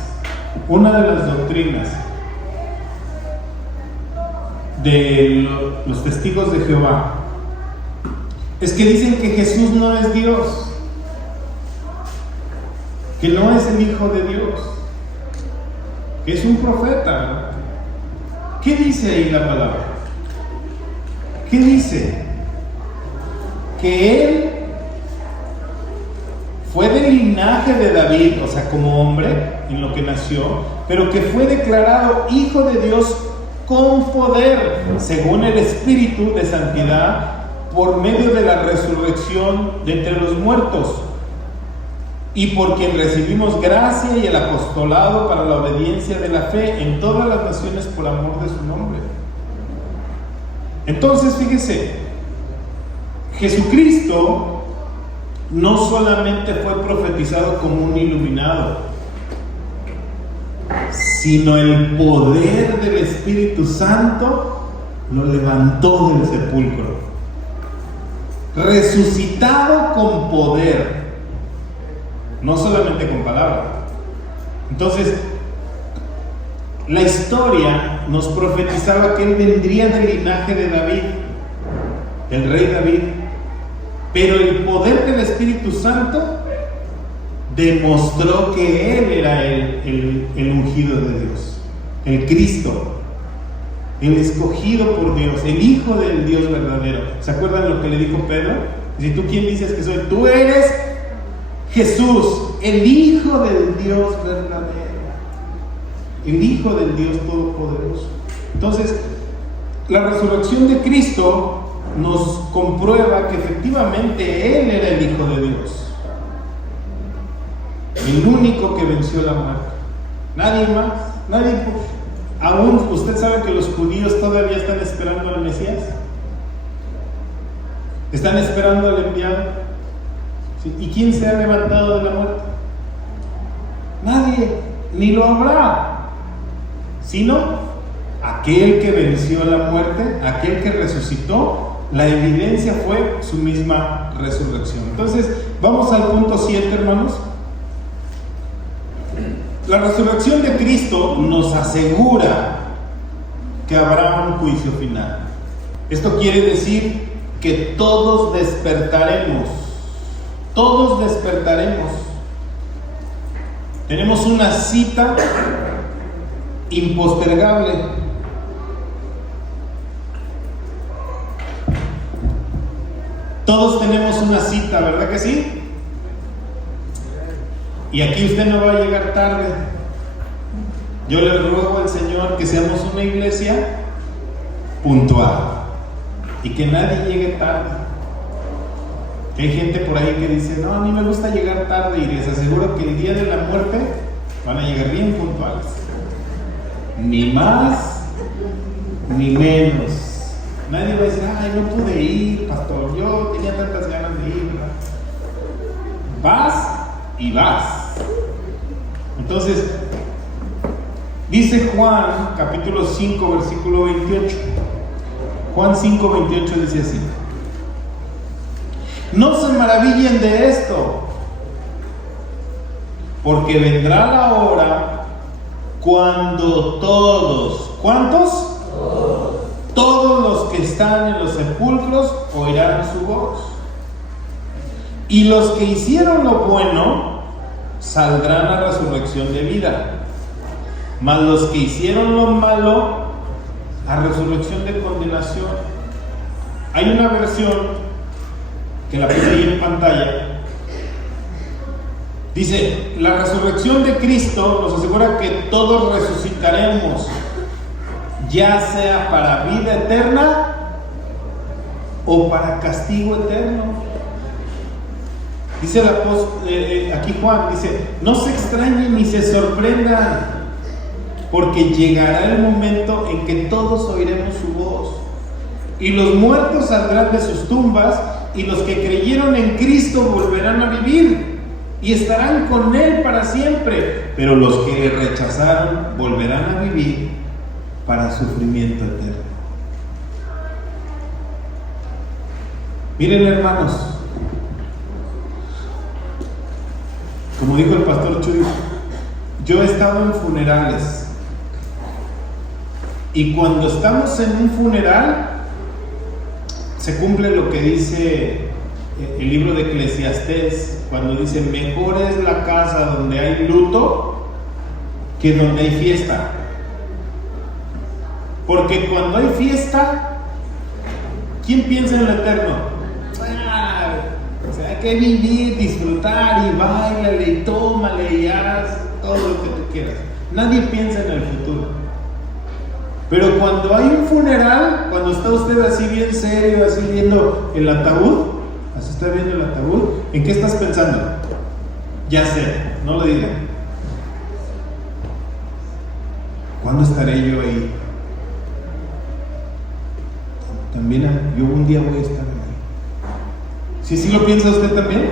de los testigos de Jehová es que dicen que Jesús no es Dios, que no es el Hijo de Dios, que es un profeta. ¿Qué dice ahí la palabra? ¿Qué dice? Que Él fue del linaje de David, o sea, como hombre, en lo que nació, pero que fue declarado Hijo de Dios con poder, según el Espíritu de Santidad, por medio de la resurrección de entre los muertos, y por quien recibimos gracia y el apostolado para la obediencia de la fe en todas las naciones por amor de su nombre. Entonces, fíjese, Jesucristo no solamente fue profetizado como un iluminado, sino el poder del Espíritu Santo lo levantó del sepulcro. Resucitado con poder, no solamente con palabras. Entonces, la historia nos profetizaba que Él vendría del linaje de David, el rey David, pero el poder del Espíritu Santo demostró que Él era el ungido de Dios, el Cristo, el escogido por Dios, el Hijo del Dios verdadero. ¿Se acuerdan lo que le dijo Pedro? Si tú, ¿quién dices que soy? Tú eres Jesús, el Hijo del Dios verdadero, el Hijo del Dios todopoderoso. Entonces, la resurrección de Cristo nos comprueba que efectivamente Él era el Hijo de Dios, el único que venció la muerte. Nadie más, nadie. Aún usted sabe que los judíos todavía están esperando al Mesías, están esperando al enviado. ¿Sí? ¿Y quién se ha levantado de la muerte? Nadie, ni lo habrá, sino aquel que venció la muerte, aquel que resucitó. La evidencia fue su misma resurrección. Entonces, vamos al punto 7, hermanos. La resurrección de Cristo nos asegura que habrá un juicio final. Esto quiere decir que todos despertaremos. Todos despertaremos. Tenemos una cita impostergable. Todos tenemos una cita, ¿verdad que sí? Y aquí usted no va a llegar tarde. Yo le ruego al Señor que seamos una iglesia puntual y que nadie llegue tarde. Hay gente por ahí que dice, no, a mí me gusta llegar tarde, y les aseguro que el día de la muerte van a llegar bien puntuales. Ni más, ni menos. Nadie va a decir, ay, no pude ir, pastor, yo tenía tantas ganas de ir, ¿verdad? Vas y vas. Entonces, dice Juan, capítulo 5, versículo 28. Juan 5, 28 dice así: no se maravillen de esto, porque vendrá la hora cuando todos, ¿cuántos? Todos los que están en los sepulcros oirán su voz. Y los que hicieron lo bueno saldrán a resurrección de vida, mas los que hicieron lo malo a resurrección de condenación. Hay una versión que la puse ahí en pantalla. Dice: la resurrección de Cristo nos asegura que todos resucitaremos, ya sea para vida eterna o para castigo eterno. Dice el apóstol, aquí Juan dice: no se extrañen ni se sorprendan, porque llegará el momento en que todos oiremos su voz, y los muertos saldrán de sus tumbas, y los que creyeron en Cristo volverán a vivir y estarán con Él para siempre, pero los que le rechazaron volverán a vivir para sufrimiento eterno. Miren, hermanos, como dijo el pastor Chuy, yo he estado en funerales, y cuando estamos en un funeral se cumple lo que dice el libro de Eclesiastés, cuando dice: mejor es la casa donde hay luto que donde hay fiesta. Porque cuando hay fiesta, ¿quién piensa en lo eterno? O sea, hay que vivir, disfrutar, y báilale, y tómale, y haz todo lo que tú quieras. Nadie piensa en el futuro. Pero cuando hay un funeral, cuando está usted así bien serio, así viendo el ataúd, así está viendo el ataúd, ¿en qué estás pensando? Ya sé, no lo digan. ¿Cuándo estaré yo ahí? También yo un día voy a estar ahí. ¿Sí lo piensa usted también?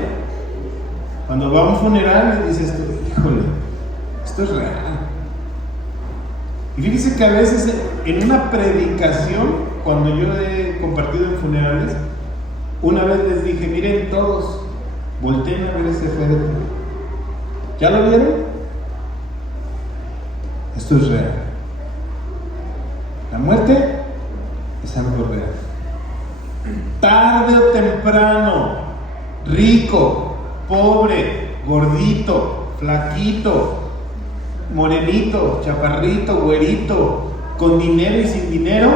Cuando va a un funeral y dices, híjole, esto es real. Y fíjese que a veces en una predicación, cuando yo he compartido en funerales, una vez les dije: miren todos, volteen a ver ese féretro. ¿Ya lo vieron? Esto es real. La muerte es algo real. Tarde o temprano, rico, pobre, gordito, flaquito, morenito, chaparrito, güerito, con dinero y sin dinero,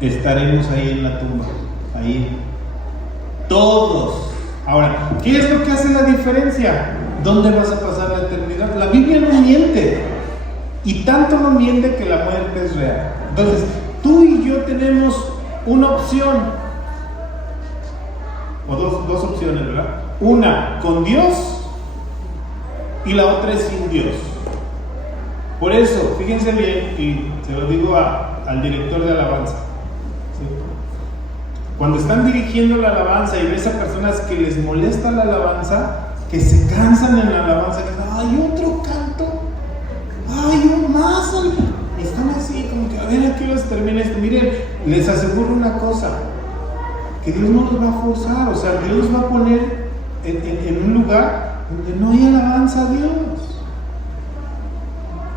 estaremos ahí en la tumba, ahí, todos. Ahora, ¿qué es lo que hace la diferencia? ¿Dónde vas a pasar la eternidad? La Biblia no miente, y tanto no miente que la muerte es real. Entonces, tú y yo tenemos una opción, o dos opciones, ¿verdad? Una con Dios y la otra es sin Dios. Por eso, fíjense bien, y se lo digo al director de alabanza, ¿sí? Cuando están dirigiendo la alabanza y ves a personas que les molesta la alabanza, que se cansan en la alabanza, que dicen: ¡ay, otro canto! ¡Ay, un más! Y están así, como que a ver a qué los termina esto. Miren, les aseguro una cosa, que Dios no los va a forzar. O sea, Dios los va a poner en un lugar donde no hay alabanza a Dios.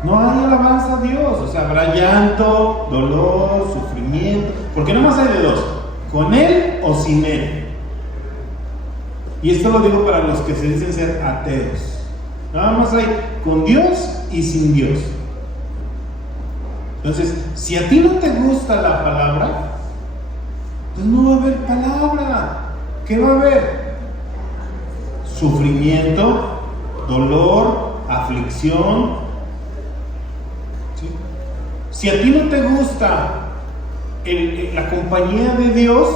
No hay alabanza a Dios. O sea, habrá llanto, dolor, sufrimiento, porque nomás hay de dos: con Él o sin Él. Y esto lo digo para los que se dicen ser ateos. Nada más hay con Dios y sin Dios. Entonces, si a ti no te gusta la palabra, pues no va a haber palabra. ¿Qué va a haber? Sufrimiento, dolor, aflicción. ¿Sí? Si a ti no te gusta la compañía de Dios,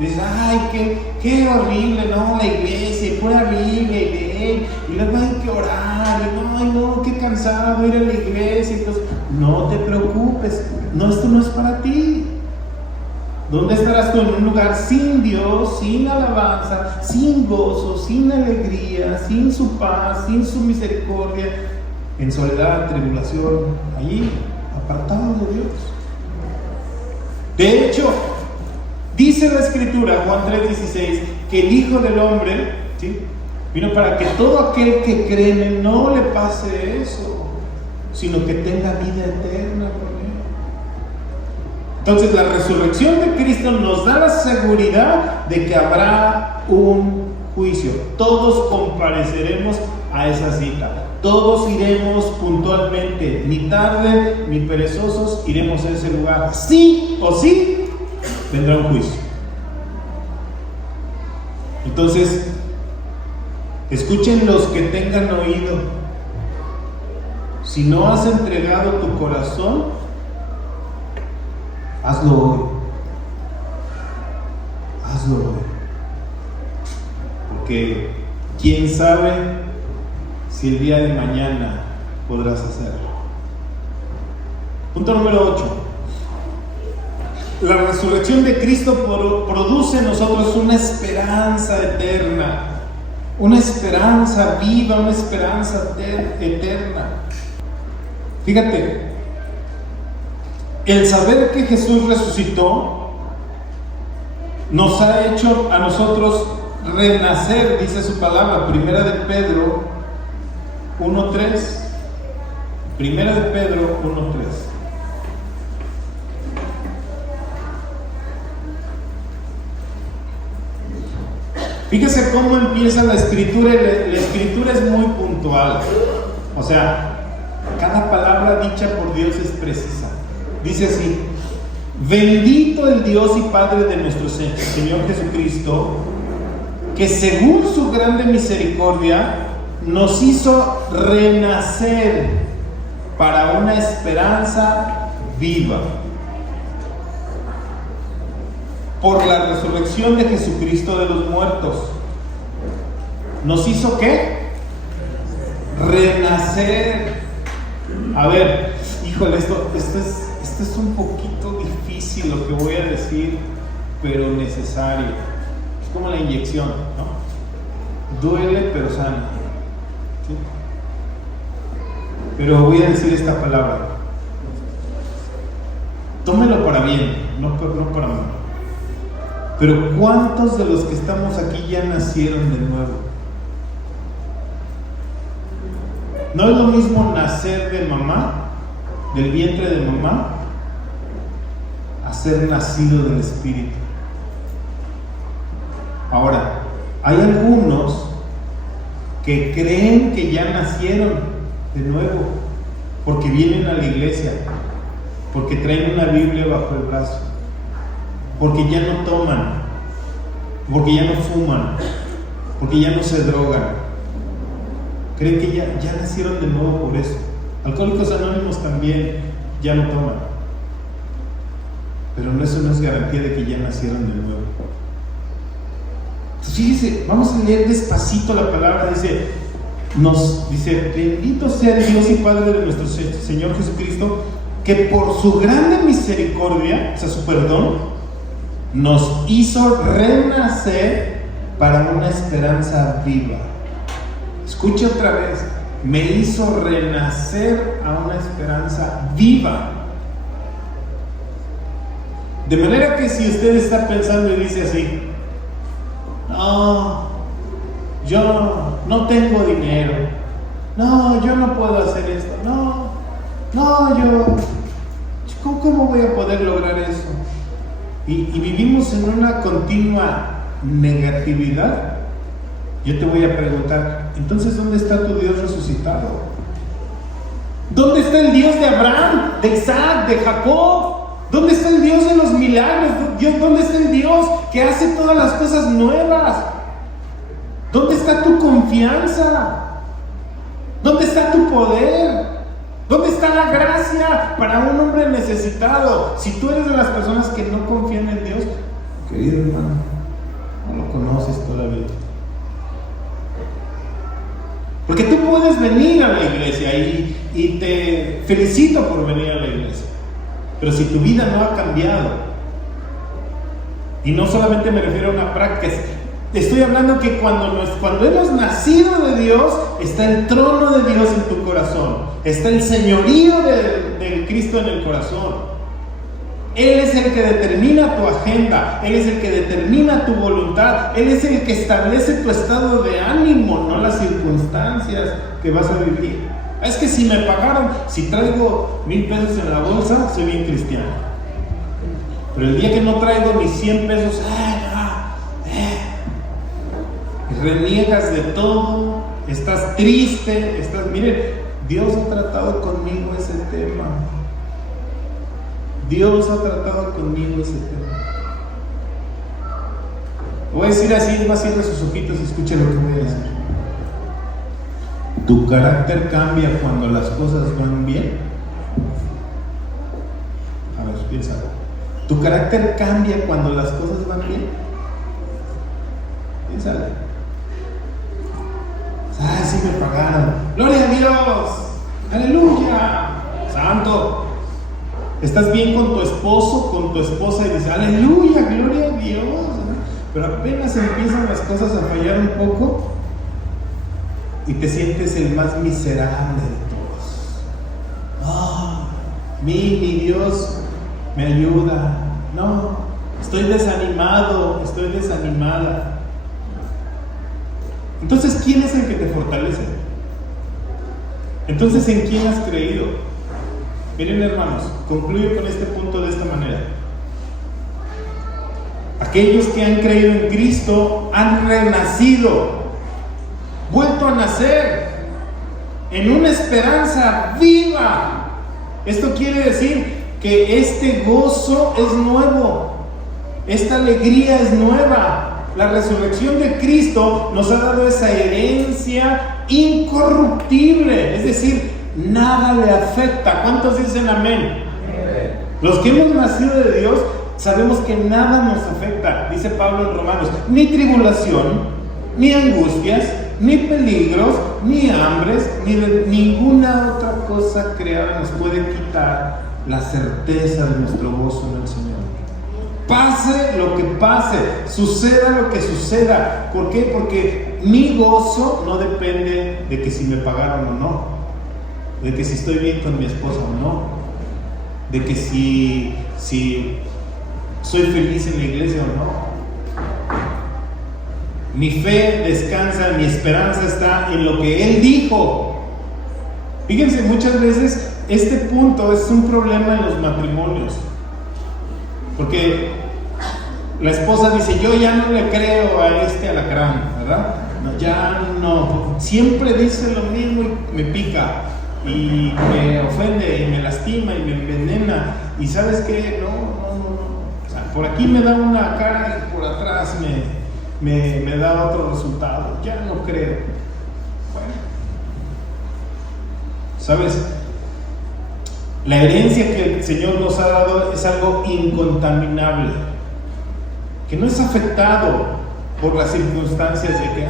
dices: ay, qué horrible, no, la iglesia, pura Biblia, y luego hay que orar, y no, qué cansado ir a la iglesia. Entonces, no te preocupes, no, esto no es para ti. ¿Dónde estarás tú? En un lugar sin Dios, sin alabanza, sin gozo, sin alegría, sin su paz, sin su misericordia, en soledad, tribulación, allí, apartado de Dios. De hecho, dice la Escritura, Juan 3:16, que el Hijo del Hombre, ¿sí?, vino para que todo aquel que cree en Él no le pase eso, sino que tenga vida eterna con Él. Entonces, la resurrección de Cristo nos da la seguridad de que habrá un juicio. Todos compareceremos a esa cita. Todos iremos puntualmente, ni tarde ni perezosos, iremos a ese lugar. Sí o sí, vendrá un juicio. Entonces, escuchen los que tengan oído. Si no has entregado tu corazón, hazlo hoy. Hazlo hoy. Porque quién sabe si el día de mañana podrás hacerlo. Punto número 8. La resurrección de Cristo produce en nosotros una esperanza eterna. Una esperanza viva, una esperanza eterna. Fíjate, el saber que Jesús resucitó nos ha hecho a nosotros renacer, dice su palabra, Primera de Pedro 1:3. Primera de Pedro 1:3. Fíjese cómo empieza la Escritura. La Escritura es muy puntual. O sea, cada palabra dicha por Dios es precisa. Dice así: bendito el Dios y Padre de nuestro Señor Jesucristo, que según su grande misericordia nos hizo renacer para una esperanza viva por la resurrección de Jesucristo de los muertos. ¿Nos hizo qué? Renacer. A ver, híjole, esto es un poquito difícil lo que voy a decir, pero necesario. Es como la inyección, ¿no? Duele, pero sana. ¿Sí? Pero voy a decir esta palabra. Tómelo para bien, no para mal. Pero ¿cuántos de los que estamos aquí ya nacieron de nuevo? No es lo mismo nacer de mamá, del vientre de mamá, a ser nacido del Espíritu. Ahora, hay algunos que creen que ya nacieron de nuevo, porque vienen a la iglesia, porque traen una Biblia bajo el brazo, porque ya no toman, porque ya no fuman, porque ya no se drogan. Creen que ya nacieron de nuevo por eso. Alcohólicos Anónimos también ya no toman, pero eso no es garantía de que ya nacieron de nuevo. Entonces, fíjese, vamos a leer despacito la palabra. Dice, bendito sea el Dios y Padre de nuestro Señor Jesucristo, que por su grande misericordia, o sea, su perdón, nos hizo renacer para una esperanza viva. Escucha otra vez: me hizo renacer a una esperanza viva. De manera que si usted está pensando y dice así: no, yo no tengo dinero, no, yo no puedo hacer esto, ¿cómo voy a poder lograr eso? Y vivimos en una continua negatividad. Yo te voy a preguntar, entonces, ¿dónde está tu Dios resucitado? ¿Dónde está el Dios de Abraham, de Isaac, de Jacob? ¿Dónde está el Dios de los milagros? ¿Dónde está el Dios que hace todas las cosas nuevas? ¿Dónde está tu confianza? ¿Dónde está tu poder? ¿Dónde está la gracia para un hombre necesitado? Si tú eres de las personas que no confían en Dios, querido hermano, no lo conoces todavía. Porque tú puedes venir a la iglesia y te felicito por venir a la iglesia. Pero si tu vida no ha cambiado, y no solamente me refiero a una práctica, estoy hablando que cuando hemos nacido de Dios, está el trono de Dios en tu corazón, está el señorío del Cristo en el corazón. Él es el que determina tu agenda, Él es el que determina tu voluntad, Él es el que establece tu estado de ánimo, no las circunstancias que vas a vivir. Es que si me pagaron, si traigo 1,000 pesos en la bolsa, soy bien cristiano. Pero el día que no traigo mis 100 pesos, reniegas de todo, estás triste, miren, Dios ha tratado conmigo ese tema. Dios ha tratado conmigo ese tema. Voy a decir así, va a cierre sus ojitos y escuche lo que voy a decir. ¿Tu carácter cambia cuando las cosas van bien? A ver, piensa. ¿Tu carácter cambia cuando las cosas van bien? Piénsale. Ay, sí me pagaron. ¡Gloria a Dios! ¡Aleluya! ¡Santo! Estás bien con tu esposo, con tu esposa y dices, ¡aleluya! ¡Gloria a Dios! Pero apenas empiezan las cosas a fallar un poco y te sientes el más miserable de todos. ¡Oh! Mi Dios me ayuda. No, estoy desanimado, estoy desanimada. Entonces, ¿quién es el que te fortalece? Entonces, ¿en quién has creído? Miren, hermanos, concluyo con este punto de esta manera. Aquellos que han creído en Cristo han renacido, vuelto a nacer en una esperanza viva. Esto quiere decir que este gozo es nuevo, esta alegría es nueva. La resurrección de Cristo nos ha dado esa herencia incorruptible, es decir, nada le afecta. ¿Cuántos dicen amén? Los que hemos nacido de Dios sabemos que nada nos afecta. Dice Pablo en Romanos, ni tribulación, ni angustias, ni peligros, ni hambres, ni de ninguna otra cosa creada nos puede quitar la certeza de nuestro gozo en el Señor. Pase lo que pase, suceda lo que suceda. ¿Por qué? Porque mi gozo no depende de que si me pagaron o no, de que si estoy bien con mi esposa o no, de que si soy feliz en la iglesia o no. Mi fe descansa, mi esperanza está en lo que Él dijo. Fíjense, muchas veces este punto es un problema en los matrimonios, porque la esposa dice, yo ya no le creo a este alacrán, ¿verdad? No, ya no, siempre dice lo mismo y me pica y me ofende y me lastima y me envenena, y ¿sabes qué? No, o sea, por aquí me da una cara y por atrás me da otro resultado, ya no creo. Bueno, ¿sabes? La herencia que el Señor nos ha dado es algo incontaminable, que no es afectado por las circunstancias de que,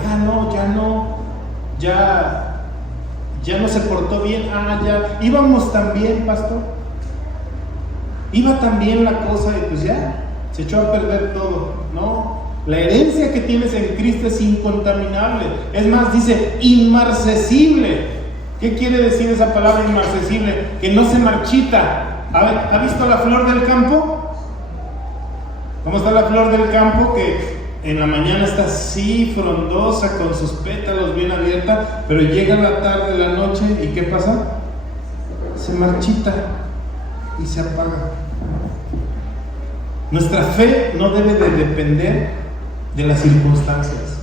ya no se portó bien, ya íbamos tan bien, pastor, iba tan bien la cosa y pues ya, se echó a perder todo. No, la herencia que tienes en Cristo es incontaminable, es más, dice inmarcesible. ¿Qué quiere decir esa palabra inmarcesible? Que no se marchita. ¿Ha visto la flor del campo? ¿Cómo está la flor del campo? Que en la mañana está así frondosa, con sus pétalos bien abierta, pero llega la tarde, la noche, ¿y qué pasa? Se marchita y se apaga. Nuestra fe no debe de depender de las circunstancias,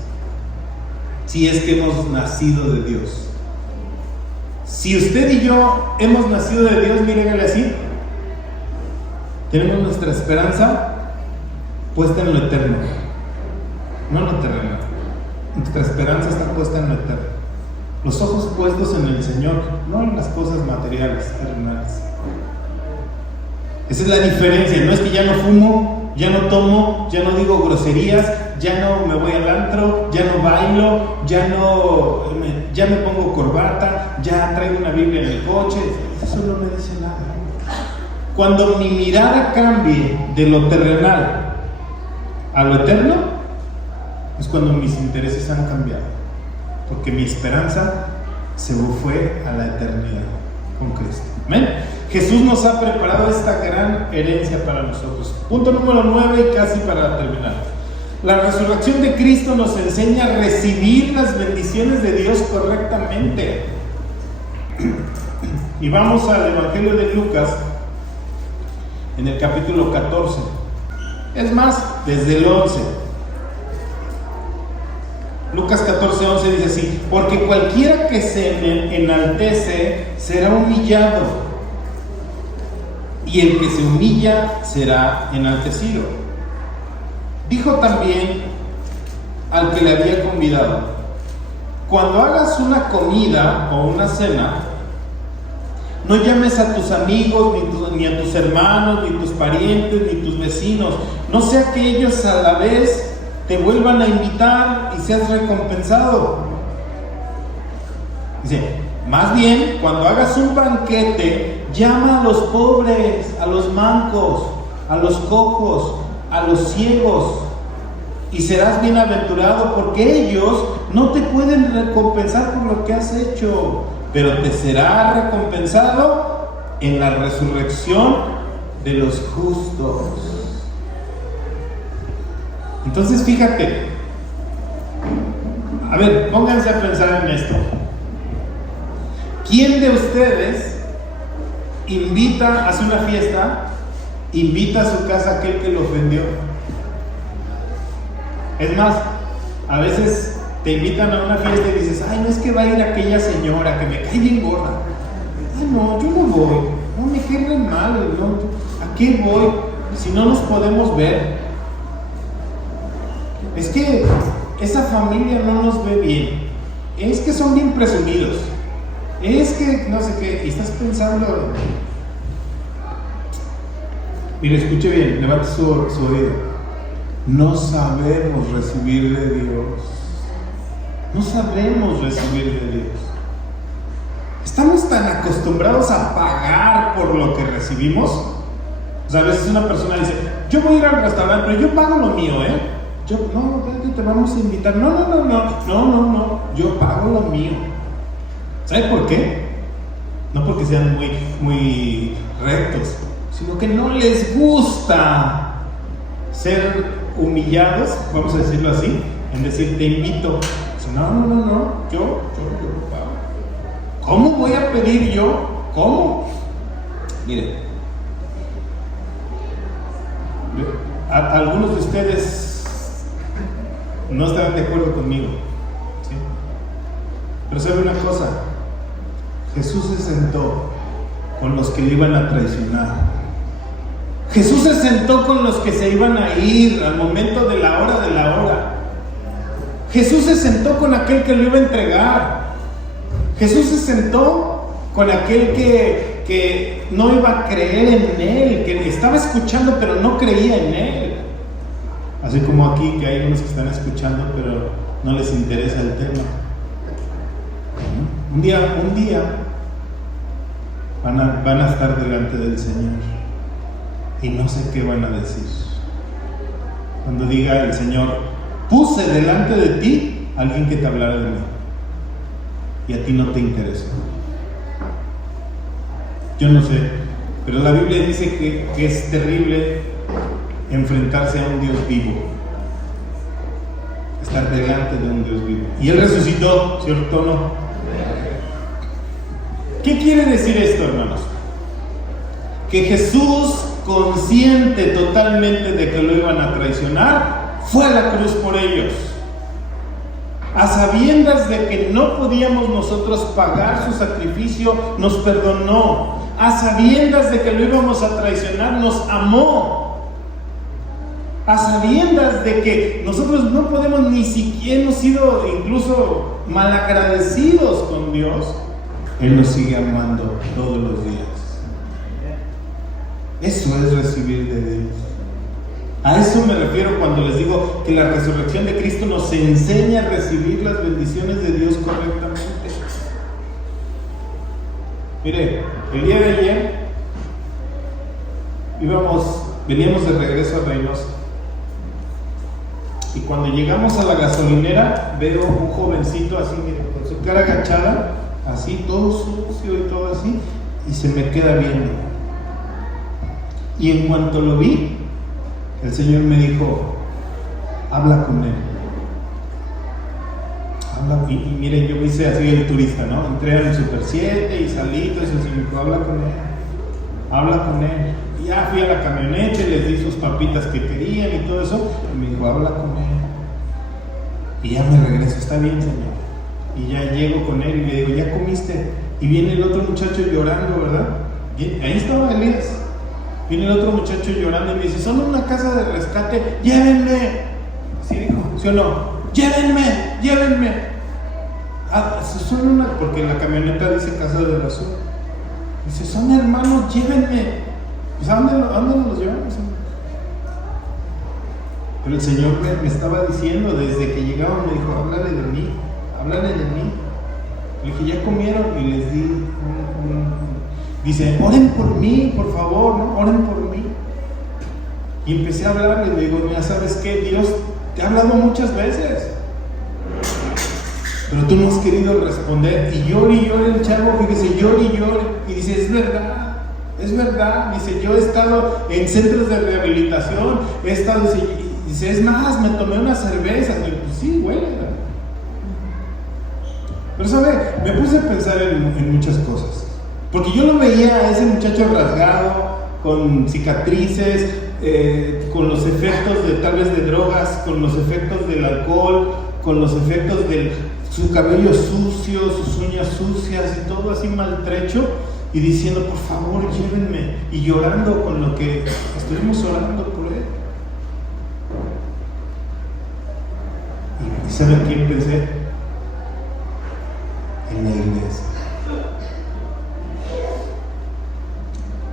si es que hemos nacido de Dios. Si usted y yo hemos nacido de Dios, mírenle así, tenemos nuestra esperanza puesta en lo eterno, no en lo terreno. Nuestra esperanza está puesta en lo eterno, los ojos puestos en el Señor, no en las cosas materiales, terrenales. Esa es la diferencia. No es que ya no fumo, ya no tomo, ya no digo groserías, ya no me voy al antro, ya no bailo, ya me pongo corbata, ya traigo una Biblia en el coche. Eso no me dice nada. Cuando mi mirada cambie de lo terrenal a lo eterno, es cuando mis intereses han cambiado, porque mi esperanza se fue a la eternidad con Cristo. Amén. Jesús nos ha preparado esta gran herencia para nosotros. Punto número 9 y casi para terminar. La resurrección de Cristo nos enseña a recibir las bendiciones de Dios correctamente. Y vamos al Evangelio de Lucas, en el capítulo 14. Es más, desde el 11. Lucas 14:11 dice así: porque cualquiera que se enaltece será humillado, y el que se humilla será enaltecido. Dijo también al que le había convidado: cuando hagas una comida o una cena, no llames a tus amigos, ni a tus hermanos, ni tus parientes, ni tus vecinos, no sea que ellos a la vez te vuelvan a invitar y seas recompensado. Dice, más bien, cuando hagas un banquete, llama a los pobres, a los mancos, a los cojos, a los ciegos, y serás bienaventurado, porque ellos no te pueden recompensar por lo que has hecho, pero te será recompensado en la resurrección de los justos. Entonces fíjate, a ver, pónganse a pensar en esto. ¿Quién de ustedes hace una fiesta, invita a su casa a aquel que lo ofendió? Es más, a veces te invitan a una fiesta y dices, ay, no, es que va a ir aquella señora que me cae bien gorda. Ay, no, yo no voy, no me cae mal, no, ¿a qué voy si no nos podemos ver? Es que esa familia no nos ve bien, es que son bien presumidos, es que no sé qué, y estás pensando, mire, escuche bien, levante su oído, no sabemos recibir de Dios, no sabemos recibir de Dios, estamos tan acostumbrados a pagar por lo que recibimos. O sea, a veces una persona dice, yo voy a ir al restaurante, pero yo pago lo mío, no, te vamos a invitar. No, yo pago lo mío. ¿Sabe por qué? No porque sean muy rectos, sino que no les gusta ser humillados, vamos a decirlo así, en decir, te invito. No, yo pago. ¿Cómo voy a pedir yo? ¿Cómo? Mire, algunos de ustedes no estarán de acuerdo conmigo, ¿sí? Pero sabe una cosa, Jesús se sentó con los que le iban a traicionar. Jesús se sentó con los que se iban a ir al momento de la hora. Jesús se sentó con aquel que lo iba a entregar. Jesús se sentó con aquel que no iba a creer en Él, que estaba escuchando pero no creía en Él. Así como aquí, que hay unos que están escuchando pero no les interesa el tema. Un día van a estar delante del Señor y no sé qué van a decir. Cuando diga el Señor, puse delante de ti a alguien que te hablara de mí y a ti no te interesó. Yo no sé, pero la Biblia dice que es terrible enfrentarse a un Dios vivo, estar delante de un Dios vivo. Y Él resucitó, ¿cierto o no? ¿Qué quiere decir esto, hermanos? Que Jesús, consciente totalmente de que lo iban a traicionar, fue a la cruz por ellos. A sabiendas de que no podíamos nosotros pagar su sacrificio, nos perdonó. A sabiendas de que lo íbamos a traicionar, nos amó. A sabiendas de que nosotros no podemos, ni siquiera hemos sido incluso malagradecidos con Dios, Él nos sigue amando todos los días. Eso es recibir de Dios. A eso me refiero cuando les digo que la resurrección de Cristo nos enseña a recibir las bendiciones de Dios correctamente. Mire, el día de ayer veníamos de regreso a Reynosa. Y cuando llegamos a la gasolinera, veo un jovencito así, miren, con su cara agachada, así, todo sucio y todo así, y se me queda viendo. Y en cuanto lo vi, el Señor me dijo: habla con él. Y miren, yo me hice así el turista, ¿no? Entré al Super 7 y salí, entonces el Señor me dijo: habla con él. Y ya fui a la camioneta, les di sus papitas que querían y todo eso, y me dijo: habla con él. Y ya me regreso: está bien, Señor. Y ya llego con él y le digo: ¿ya comiste? Y viene el otro muchacho llorando, ¿verdad? Y ahí estaba Elías. Viene el otro muchacho llorando y me dice: son una casa de rescate, llévenme. ¿Sí dijo? ¿Sí o no? Llévenme. Son una, porque en la camioneta dice casa de basura. Dice: son hermanos, llévenme. Pues ¿a dónde nos llevamos? Pero el Señor me estaba diciendo, desde que llegamos, me dijo: háblale de mí. Le dije: ¿ya comieron? Y les di dice: oren por mí, por favor, ¿no? Oren por mí. Y empecé a hablar y le digo: mira, ¿sabes qué? Dios te ha hablado muchas veces, pero tú no has querido responder. Y llora el chavo, fíjese, llora. Y dice: es verdad. Dice: yo he estado en centros de rehabilitación, dice, es más, me tomé una cerveza. Y pues sí, güey. Pero sabe, me puse a pensar en muchas cosas. Porque yo lo veía a ese muchacho rasgado, con cicatrices, con los efectos de tal vez de drogas, con los efectos del alcohol, con los efectos de su cabello sucio, sus uñas sucias y todo así maltrecho, y diciendo: por favor, llévenme, y llorando con lo que estuvimos orando por él. ¿Y saben quién pensé? En la iglesia,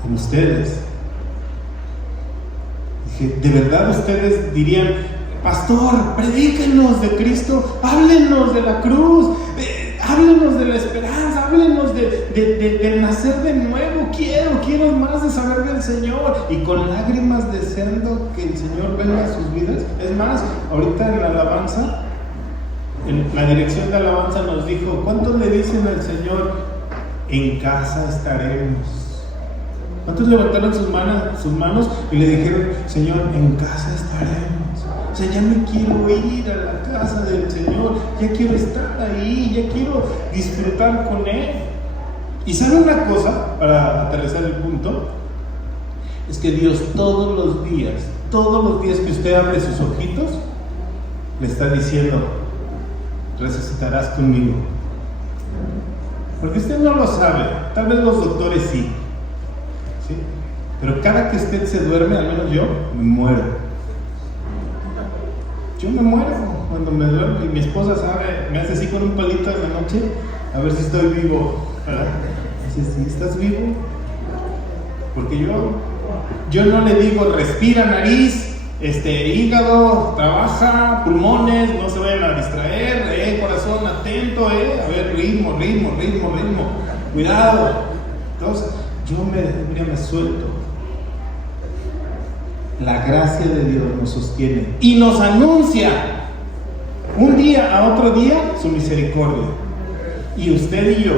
en ustedes. Dije: ¿de verdad ustedes dirían: pastor, predíquenos de Cristo, háblenos de la cruz, háblenos de la esperanza, háblenos de nacer de nuevo, quiero más de saber del Señor, y con lágrimas deseando que el Señor venga a sus vidas? Es más, ahorita en la alabanza, en la dirección de alabanza nos dijo: ¿cuántos le dicen al Señor: en casa estaremos? ¿Cuántos levantaron sus manos y le dijeron: Señor, en casa estaremos? O sea, ya me quiero ir a la casa del Señor, ya quiero estar ahí, ya quiero disfrutar con Él. Y ¿sabe una cosa? Para aterrizar el punto, es que Dios todos los días que usted abre sus ojitos, le está diciendo: resucitarás conmigo. Porque usted no lo sabe, tal vez los doctores sí, pero cada que usted se duerme, al menos yo, me muero. Yo me muero cuando me duermo, y mi esposa sabe, me hace así con un palito en la noche, a ver si estoy vivo, ¿verdad? Dice: ¿sí estás vivo? Porque yo no le digo: respira nariz, hígado, trabaja, pulmones, no se vayan a distraer, corazón atento, a ver, ritmo, cuidado. Entonces, yo me suelto. La gracia de Dios nos sostiene y nos anuncia un día a otro día su misericordia. Y usted y yo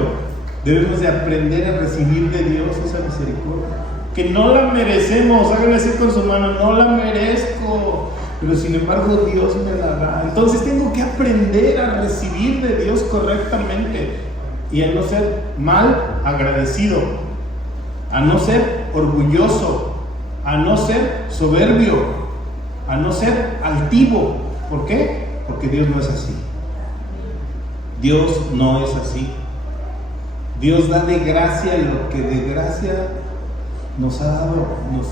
debemos de aprender a recibir de Dios esa misericordia, que no la merecemos. Háganle así con su mano: no la merezco, pero sin embargo Dios me la da. Entonces tengo que aprender a recibir de Dios correctamente y a no ser mal agradecido, a no ser orgulloso, a no ser soberbio, a no ser altivo. ¿Por qué? Porque Dios no es así. Dios no es así. Dios da de gracia lo que de gracia nos ha dado.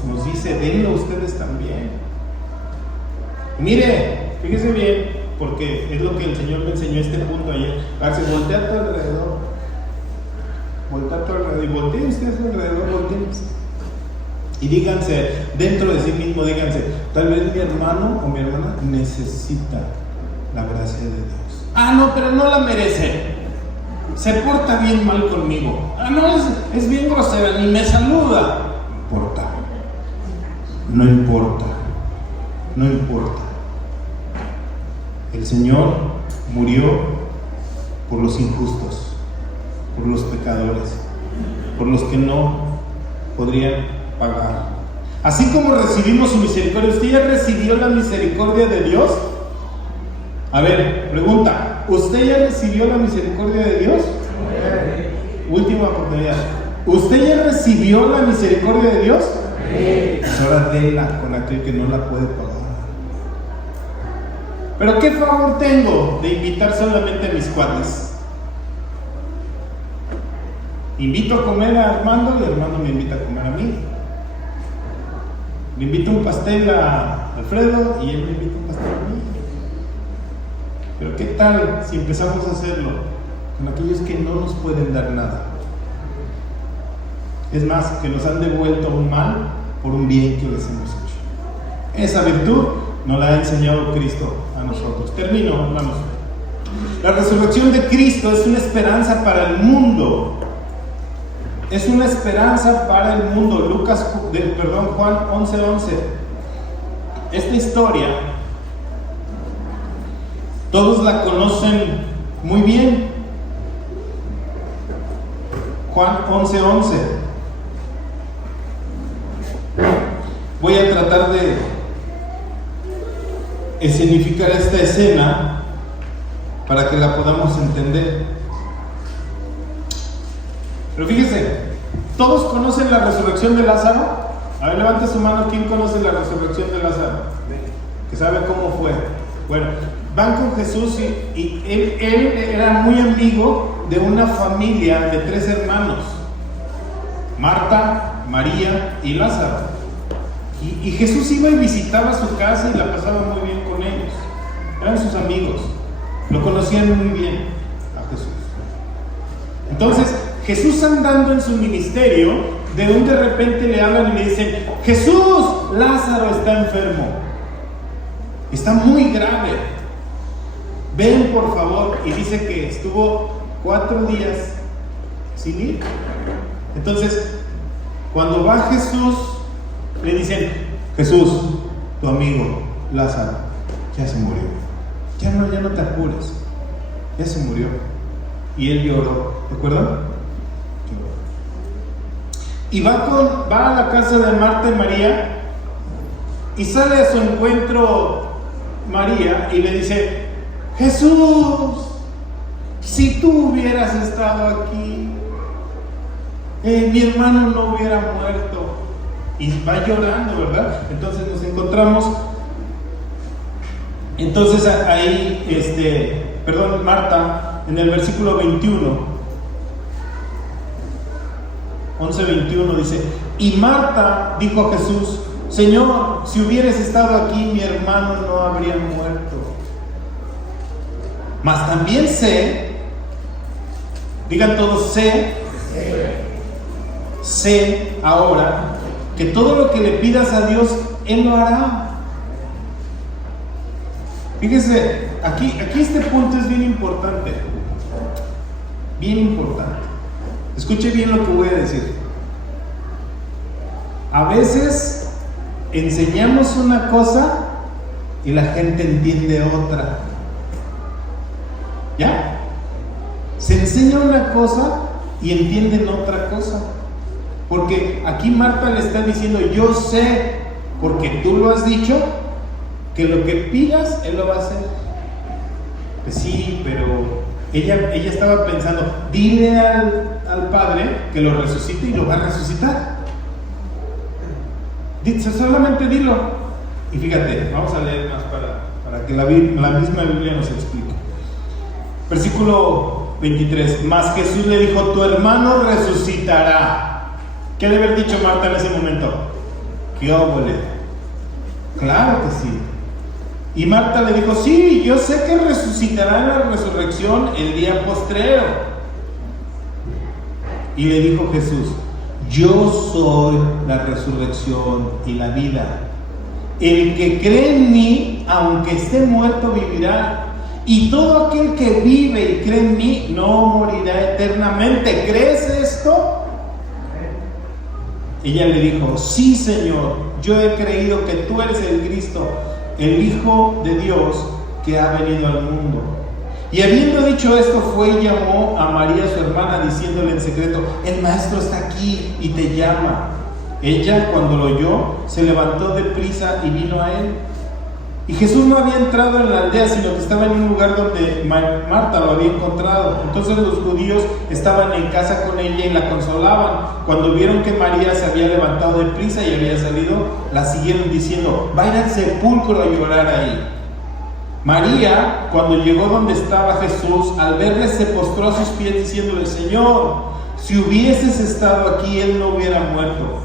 Nos dice: denlo ustedes también. Mire, fíjese bien, porque es lo que el Señor me enseñó este punto ayer. Voltea a tu alrededor. Y volteen ustedes alrededor, volteen. Y díganse, dentro de sí mismo, díganse: tal vez mi hermano o mi hermana necesita la gracia de Dios. Ah, no, pero no la merece. Se porta bien mal conmigo. Ah, no, es bien grosera, ni me saluda. No importa. no importa, no importa. El Señor murió por los injustos, por los pecadores, por los que no podrían pagar. Así como recibimos su misericordia, ¿usted ya recibió la misericordia de Dios? A ver, pregunta, ¿usted ya recibió la misericordia de Dios? Última oportunidad. ¿Usted ya recibió la misericordia de Dios? Es hora de la con aquel que no la puede pagar. Pero ¿qué favor tengo de invitar solamente a mis cuates? Invito a comer a Armando y Armando me invita a comer a mí. Le invito un pastel a Alfredo y él me invita un pastel a mí. Pero ¿qué tal si empezamos a hacerlo con aquellos que no nos pueden dar nada? Es más, que nos han devuelto un mal por un bien que les hemos hecho. Esa virtud nos la ha enseñado Cristo a nosotros. Termino, hermanos. La resurrección de Cristo es una esperanza para el mundo. Es una esperanza para el mundo. Juan 11:11. Esta historia todos la conocen muy bien. Juan 11:11. Voy a tratar de escenificar esta escena para que la podamos entender. Pero fíjese, ¿todos conocen la resurrección de Lázaro? A ver, levante su mano, ¿quién conoce la resurrección de Lázaro? Que sabe cómo fue. Bueno, van con Jesús y él era muy amigo de una familia de 3 hermanos: Marta, María y Lázaro. Y Jesús iba y visitaba su casa y la pasaba muy bien con ellos. Eran sus amigos, lo conocían muy bien a Jesús. Entonces, Jesús, andando en su ministerio, de repente le hablan y le dicen: Jesús, Lázaro está enfermo, está muy grave, ven por favor. Y dice que estuvo 4 días sin ir. Entonces, cuando va Jesús, le dicen: Jesús, tu amigo Lázaro ya se murió, ya no te apures, ya se murió. Y él lloró, ¿de acuerdo? Y va a la casa de Marta y María, y sale a su encuentro María y le dice: Jesús, si tú hubieras estado aquí, mi hermano no hubiera muerto. Y va llorando, ¿verdad? Entonces nos encontramos. Entonces ahí, Marta, en el versículo 21, 11:21 dice: y Marta dijo a Jesús: Señor, si hubieras estado aquí, mi hermano no habría muerto. Mas también sé, digan todos, sé ahora que todo lo que le pidas a Dios, Él lo hará. Fíjese, aquí este punto es bien importante. Bien importante. Escuche bien lo que voy a decir. A veces enseñamos una cosa y la gente entiende otra. ¿Ya? Se enseña una cosa y entienden otra cosa. Porque aquí Marta le está diciendo: yo sé, porque tú lo has dicho, que lo que pidas, Él lo va a hacer. Pues sí, pero ella estaba pensando: dile al Padre que lo resucite y lo va a resucitar. Dice, solamente dilo. Y fíjate, vamos a leer más para que la misma Biblia nos explique. Versículo 23. Mas Jesús le dijo: tu hermano resucitará. ¿Qué debe haber dicho Marta en ese momento? ¿Qué óvole? Claro que sí. Y Marta le dijo: sí, yo sé que resucitará en la resurrección el día postrero. Y le dijo Jesús: yo soy la resurrección y la vida. El que cree en mí, aunque esté muerto, vivirá. Y todo aquel que vive y cree en mí no morirá eternamente. ¿Crees esto? ella le dijo: sí, Señor, yo he creído que tú eres el Cristo, el Hijo de Dios que ha venido al mundo. Y habiendo dicho esto, fue y llamó a María su hermana, diciéndole en secreto: el maestro está aquí y te llama. Ella, cuando lo oyó, se levantó de prisa y vino a él. Y Jesús no había entrado en la aldea, sino que estaba en un lugar donde Marta lo había encontrado. Entonces los judíos estaban en casa con ella y la consolaban. Cuando vieron que María se había levantado de prisa y había salido, la siguieron diciendo: va a ir al sepulcro a llorar ahí. María, cuando llegó donde estaba Jesús, al verle se postró a sus pies diciéndole: Señor, si hubieses estado aquí, él no hubiera muerto.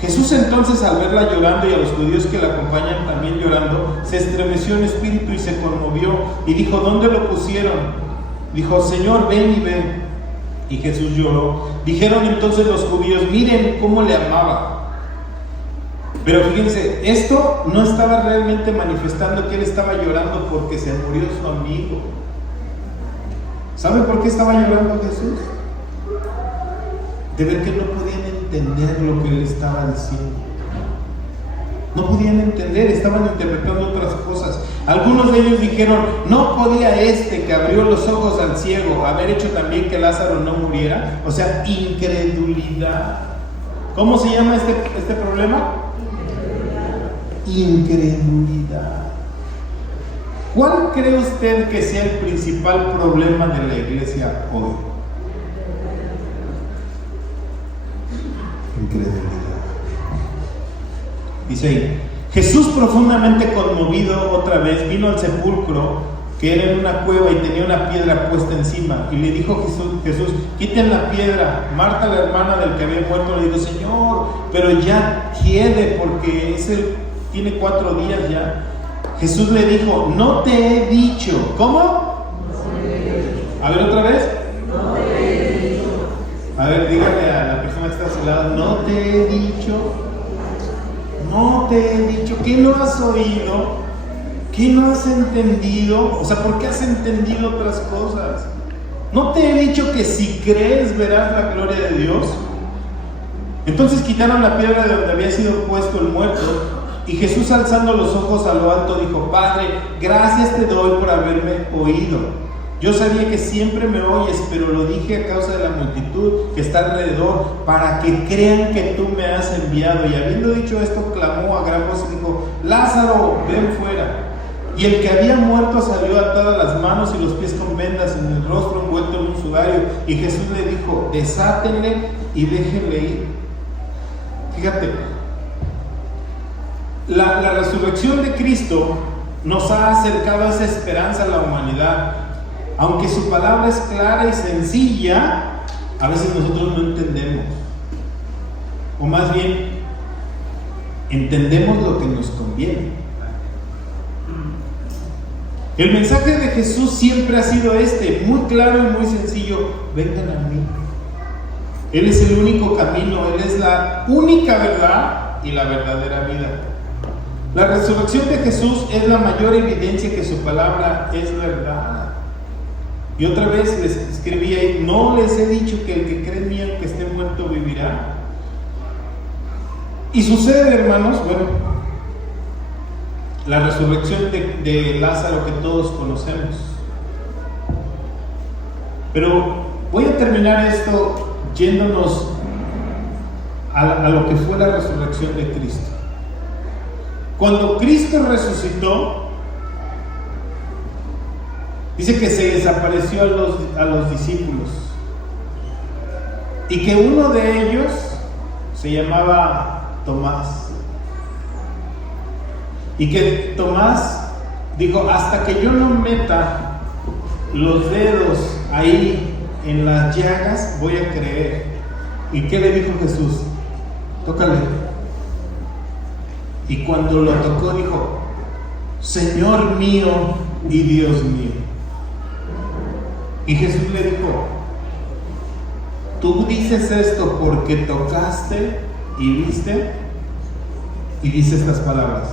Jesús entonces, al verla llorando y a los judíos que la acompañan también llorando, se estremeció en espíritu y se conmovió y dijo: ¿dónde lo pusieron? Dijo: Señor, ven y ve. Y Jesús lloró. Dijeron entonces los judíos: miren cómo le amaba. Pero fíjense, esto no estaba realmente manifestando que él estaba llorando porque se murió su amigo. ¿Saben por qué estaba llorando Jesús? De ver que no podían entender lo que él estaba diciendo. No podían entender, estaban interpretando otras cosas. Algunos de ellos dijeron: ¿no podía este que abrió los ojos al ciego haber hecho también que Lázaro no muriera? O sea, incredulidad. ¿Cómo se llama este problema? Incredulidad. ¿Cuál cree usted que sea el principal problema de la iglesia hoy? Incredulidad. Dice ahí: Jesús, profundamente conmovido otra vez, vino al sepulcro, que era en una cueva y tenía una piedra puesta encima, y le dijo Jesús: quiten la piedra. Marta, la hermana del que había muerto, le dijo: Señor, pero ya hiede, porque tiene 4 días ya. Jesús le dijo: no te he dicho. ¿Cómo? A ver otra vez. A ver, dígale a la persona que está a su lado: no te he dicho. No te he dicho. ¿Qué no has oído? ¿Qué no has entendido? O sea, ¿por qué has entendido otras cosas? ¿No te he dicho que si crees verás la gloria de Dios? Entonces quitaron la piedra de donde había sido puesto el muerto, y Jesús, alzando los ojos a lo alto, dijo: Padre, gracias te doy por haberme oído. Yo sabía que siempre me oyes, pero lo dije a causa de la multitud que está alrededor, para que crean que tú me has enviado. Y habiendo dicho esto, clamó a gran voz y dijo: Lázaro, ven fuera. Y el que había muerto salió atado las manos y los pies con vendas, en el rostro envuelto en un sudario. Y Jesús le dijo: desátenle y déjenle ir. Fíjate, la resurrección de Cristo nos ha acercado a esa esperanza a la humanidad. Aunque su palabra es clara y sencilla, a veces nosotros no entendemos. O más bien, entendemos lo que nos conviene. El mensaje de Jesús siempre ha sido muy claro y muy sencillo: vengan a mí. Él es el único camino, Él es la única verdad y la verdadera vida. La resurrección de Jesús es la mayor evidencia que su palabra es verdad. Y otra vez les escribí ahí: no les he dicho que el que cree en mí, aunque esté muerto, vivirá. Y sucede, hermanos, la resurrección de Lázaro que todos conocemos. Pero voy a terminar esto yéndonos a lo que fue la resurrección de Cristo. Cuando Cristo resucitó, dice que se desapareció a los discípulos, y que uno de ellos se llamaba Tomás, y que Tomás dijo: hasta que yo no meta los dedos ahí en las llagas, voy a creer. ¿Y qué le dijo Jesús? Tócale. Y cuando lo tocó, dijo: Señor mío y Dios mío. Y Jesús le dijo: tú dices esto porque tocaste y viste. Y dice estas palabras: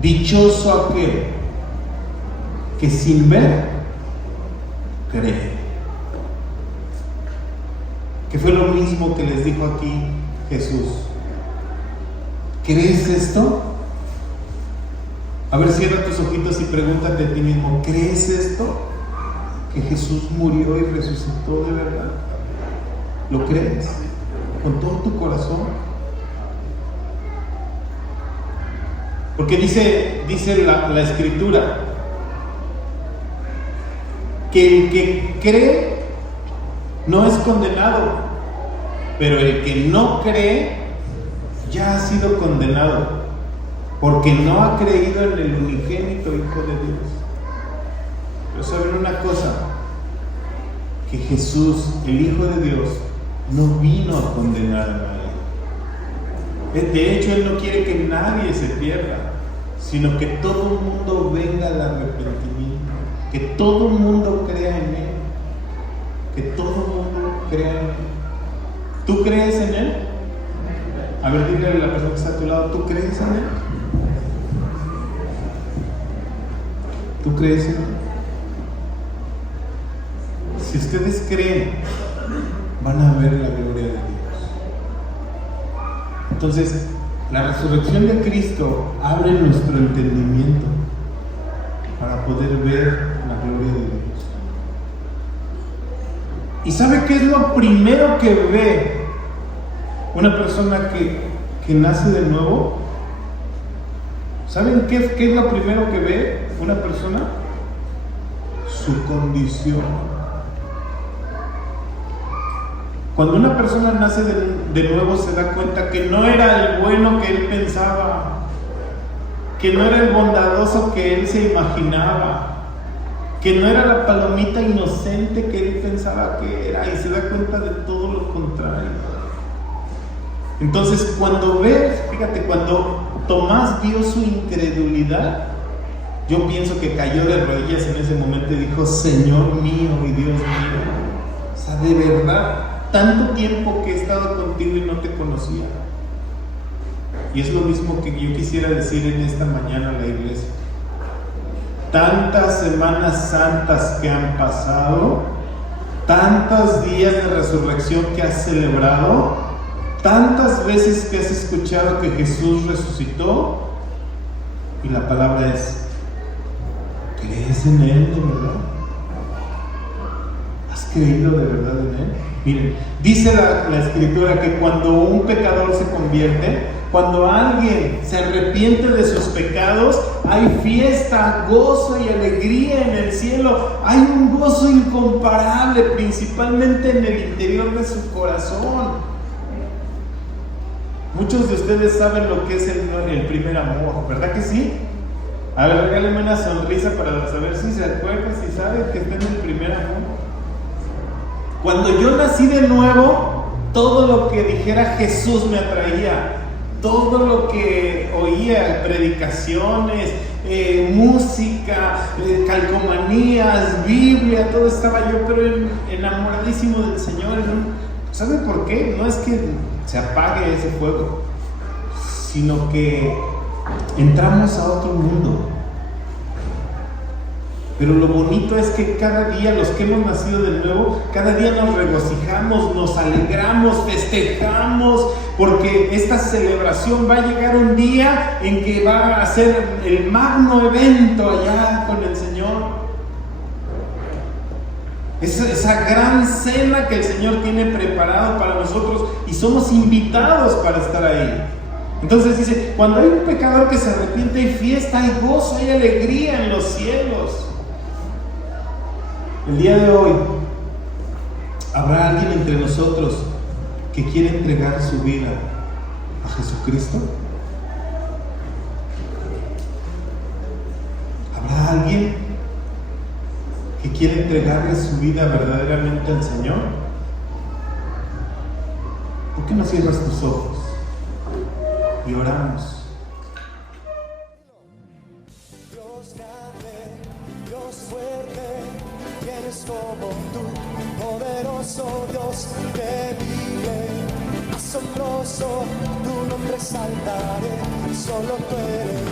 dichoso aquel que sin ver cree. Que fue lo mismo que les dijo aquí Jesús. ¿Crees esto? A ver, cierra tus ojitos y pregúntate a ti mismo, ¿crees esto? Que Jesús murió y resucitó de verdad. ¿Lo crees? Con todo tu corazón. Porque dice la Escritura que el que cree no es condenado, pero el que no cree ya ha sido condenado, porque no ha creído en el unigénito Hijo de Dios. Pero saben una cosa, que Jesús, el Hijo de Dios, no vino a condenar a nadie. De hecho, Él no quiere que nadie se pierda, sino que todo el mundo venga al arrepentimiento, que todo el mundo crea en Él, que todo el mundo crea en Él. ¿Tú crees en Él? A ver, dile a la persona que está a tu lado, ¿tú crees en Él? ¿Tú crees en Él? Si ustedes creen, van a ver la gloria de Dios. Entonces, la resurrección de Cristo abre nuestro entendimiento para poder ver la gloria de Dios. ¿Y sabe qué es lo primero que ve una persona que nace de nuevo? ¿Saben qué es lo primero que ve una persona? Su condición. Cuando una persona nace de nuevo se da cuenta que no era el bueno que él pensaba, que no era el bondadoso que él se imaginaba, que no era la palomita inocente que él pensaba que era, y se da cuenta de todo lo contrario. Entonces cuando Tomás vio su incredulidad, yo pienso que cayó de rodillas en ese momento y dijo, Señor mío y Dios mío. O sea, de verdad, tanto tiempo que he estado contigo y no te conocía. Y es lo mismo que yo quisiera decir en esta mañana a la iglesia. Tantas semanas santas que han pasado, tantos días de resurrección que has celebrado, tantas veces que has escuchado que Jesús resucitó, y la palabra es, ¿crees en Él de verdad? ¿Has creído de verdad en Él? Miren, dice la Escritura que cuando un pecador se convierte, cuando alguien se arrepiente de sus pecados, hay fiesta, gozo y alegría en el cielo. Hay un gozo incomparable, principalmente en el interior de su corazón. Muchos de ustedes saben lo que es el primer amor, ¿verdad que sí? A ver, regálenme una sonrisa para saber si se acuerdan, si saben que está en el primer amor. Cuando yo nací de nuevo, todo lo que dijera Jesús me atraía. Todo lo que oía, predicaciones, música, calcomanías, Biblia, todo estaba yo, pero enamoradísimo del Señor. ¿Sabe por qué? No es que se apague ese fuego, sino que entramos a otro mundo. Pero lo bonito es que cada día, los que hemos nacido de nuevo, cada día nos regocijamos, nos alegramos, festejamos, porque esta celebración va a llegar un día en que va a ser el magno evento allá con el Señor. Esa gran cena que el Señor tiene preparado para nosotros y somos invitados para estar ahí. Entonces dice, cuando hay un pecador que se arrepiente, hay fiesta, hay gozo, hay alegría en los cielos. El día de hoy, ¿habrá alguien entre nosotros que quiere entregar su vida a Jesucristo? ¿Habrá alguien que quiere entregarle su vida verdaderamente al Señor? ¿Por qué no cierras tus ojos y oramos? Como tú, poderoso Dios que vive, asombroso, tu nombre saltaré, solo tú eres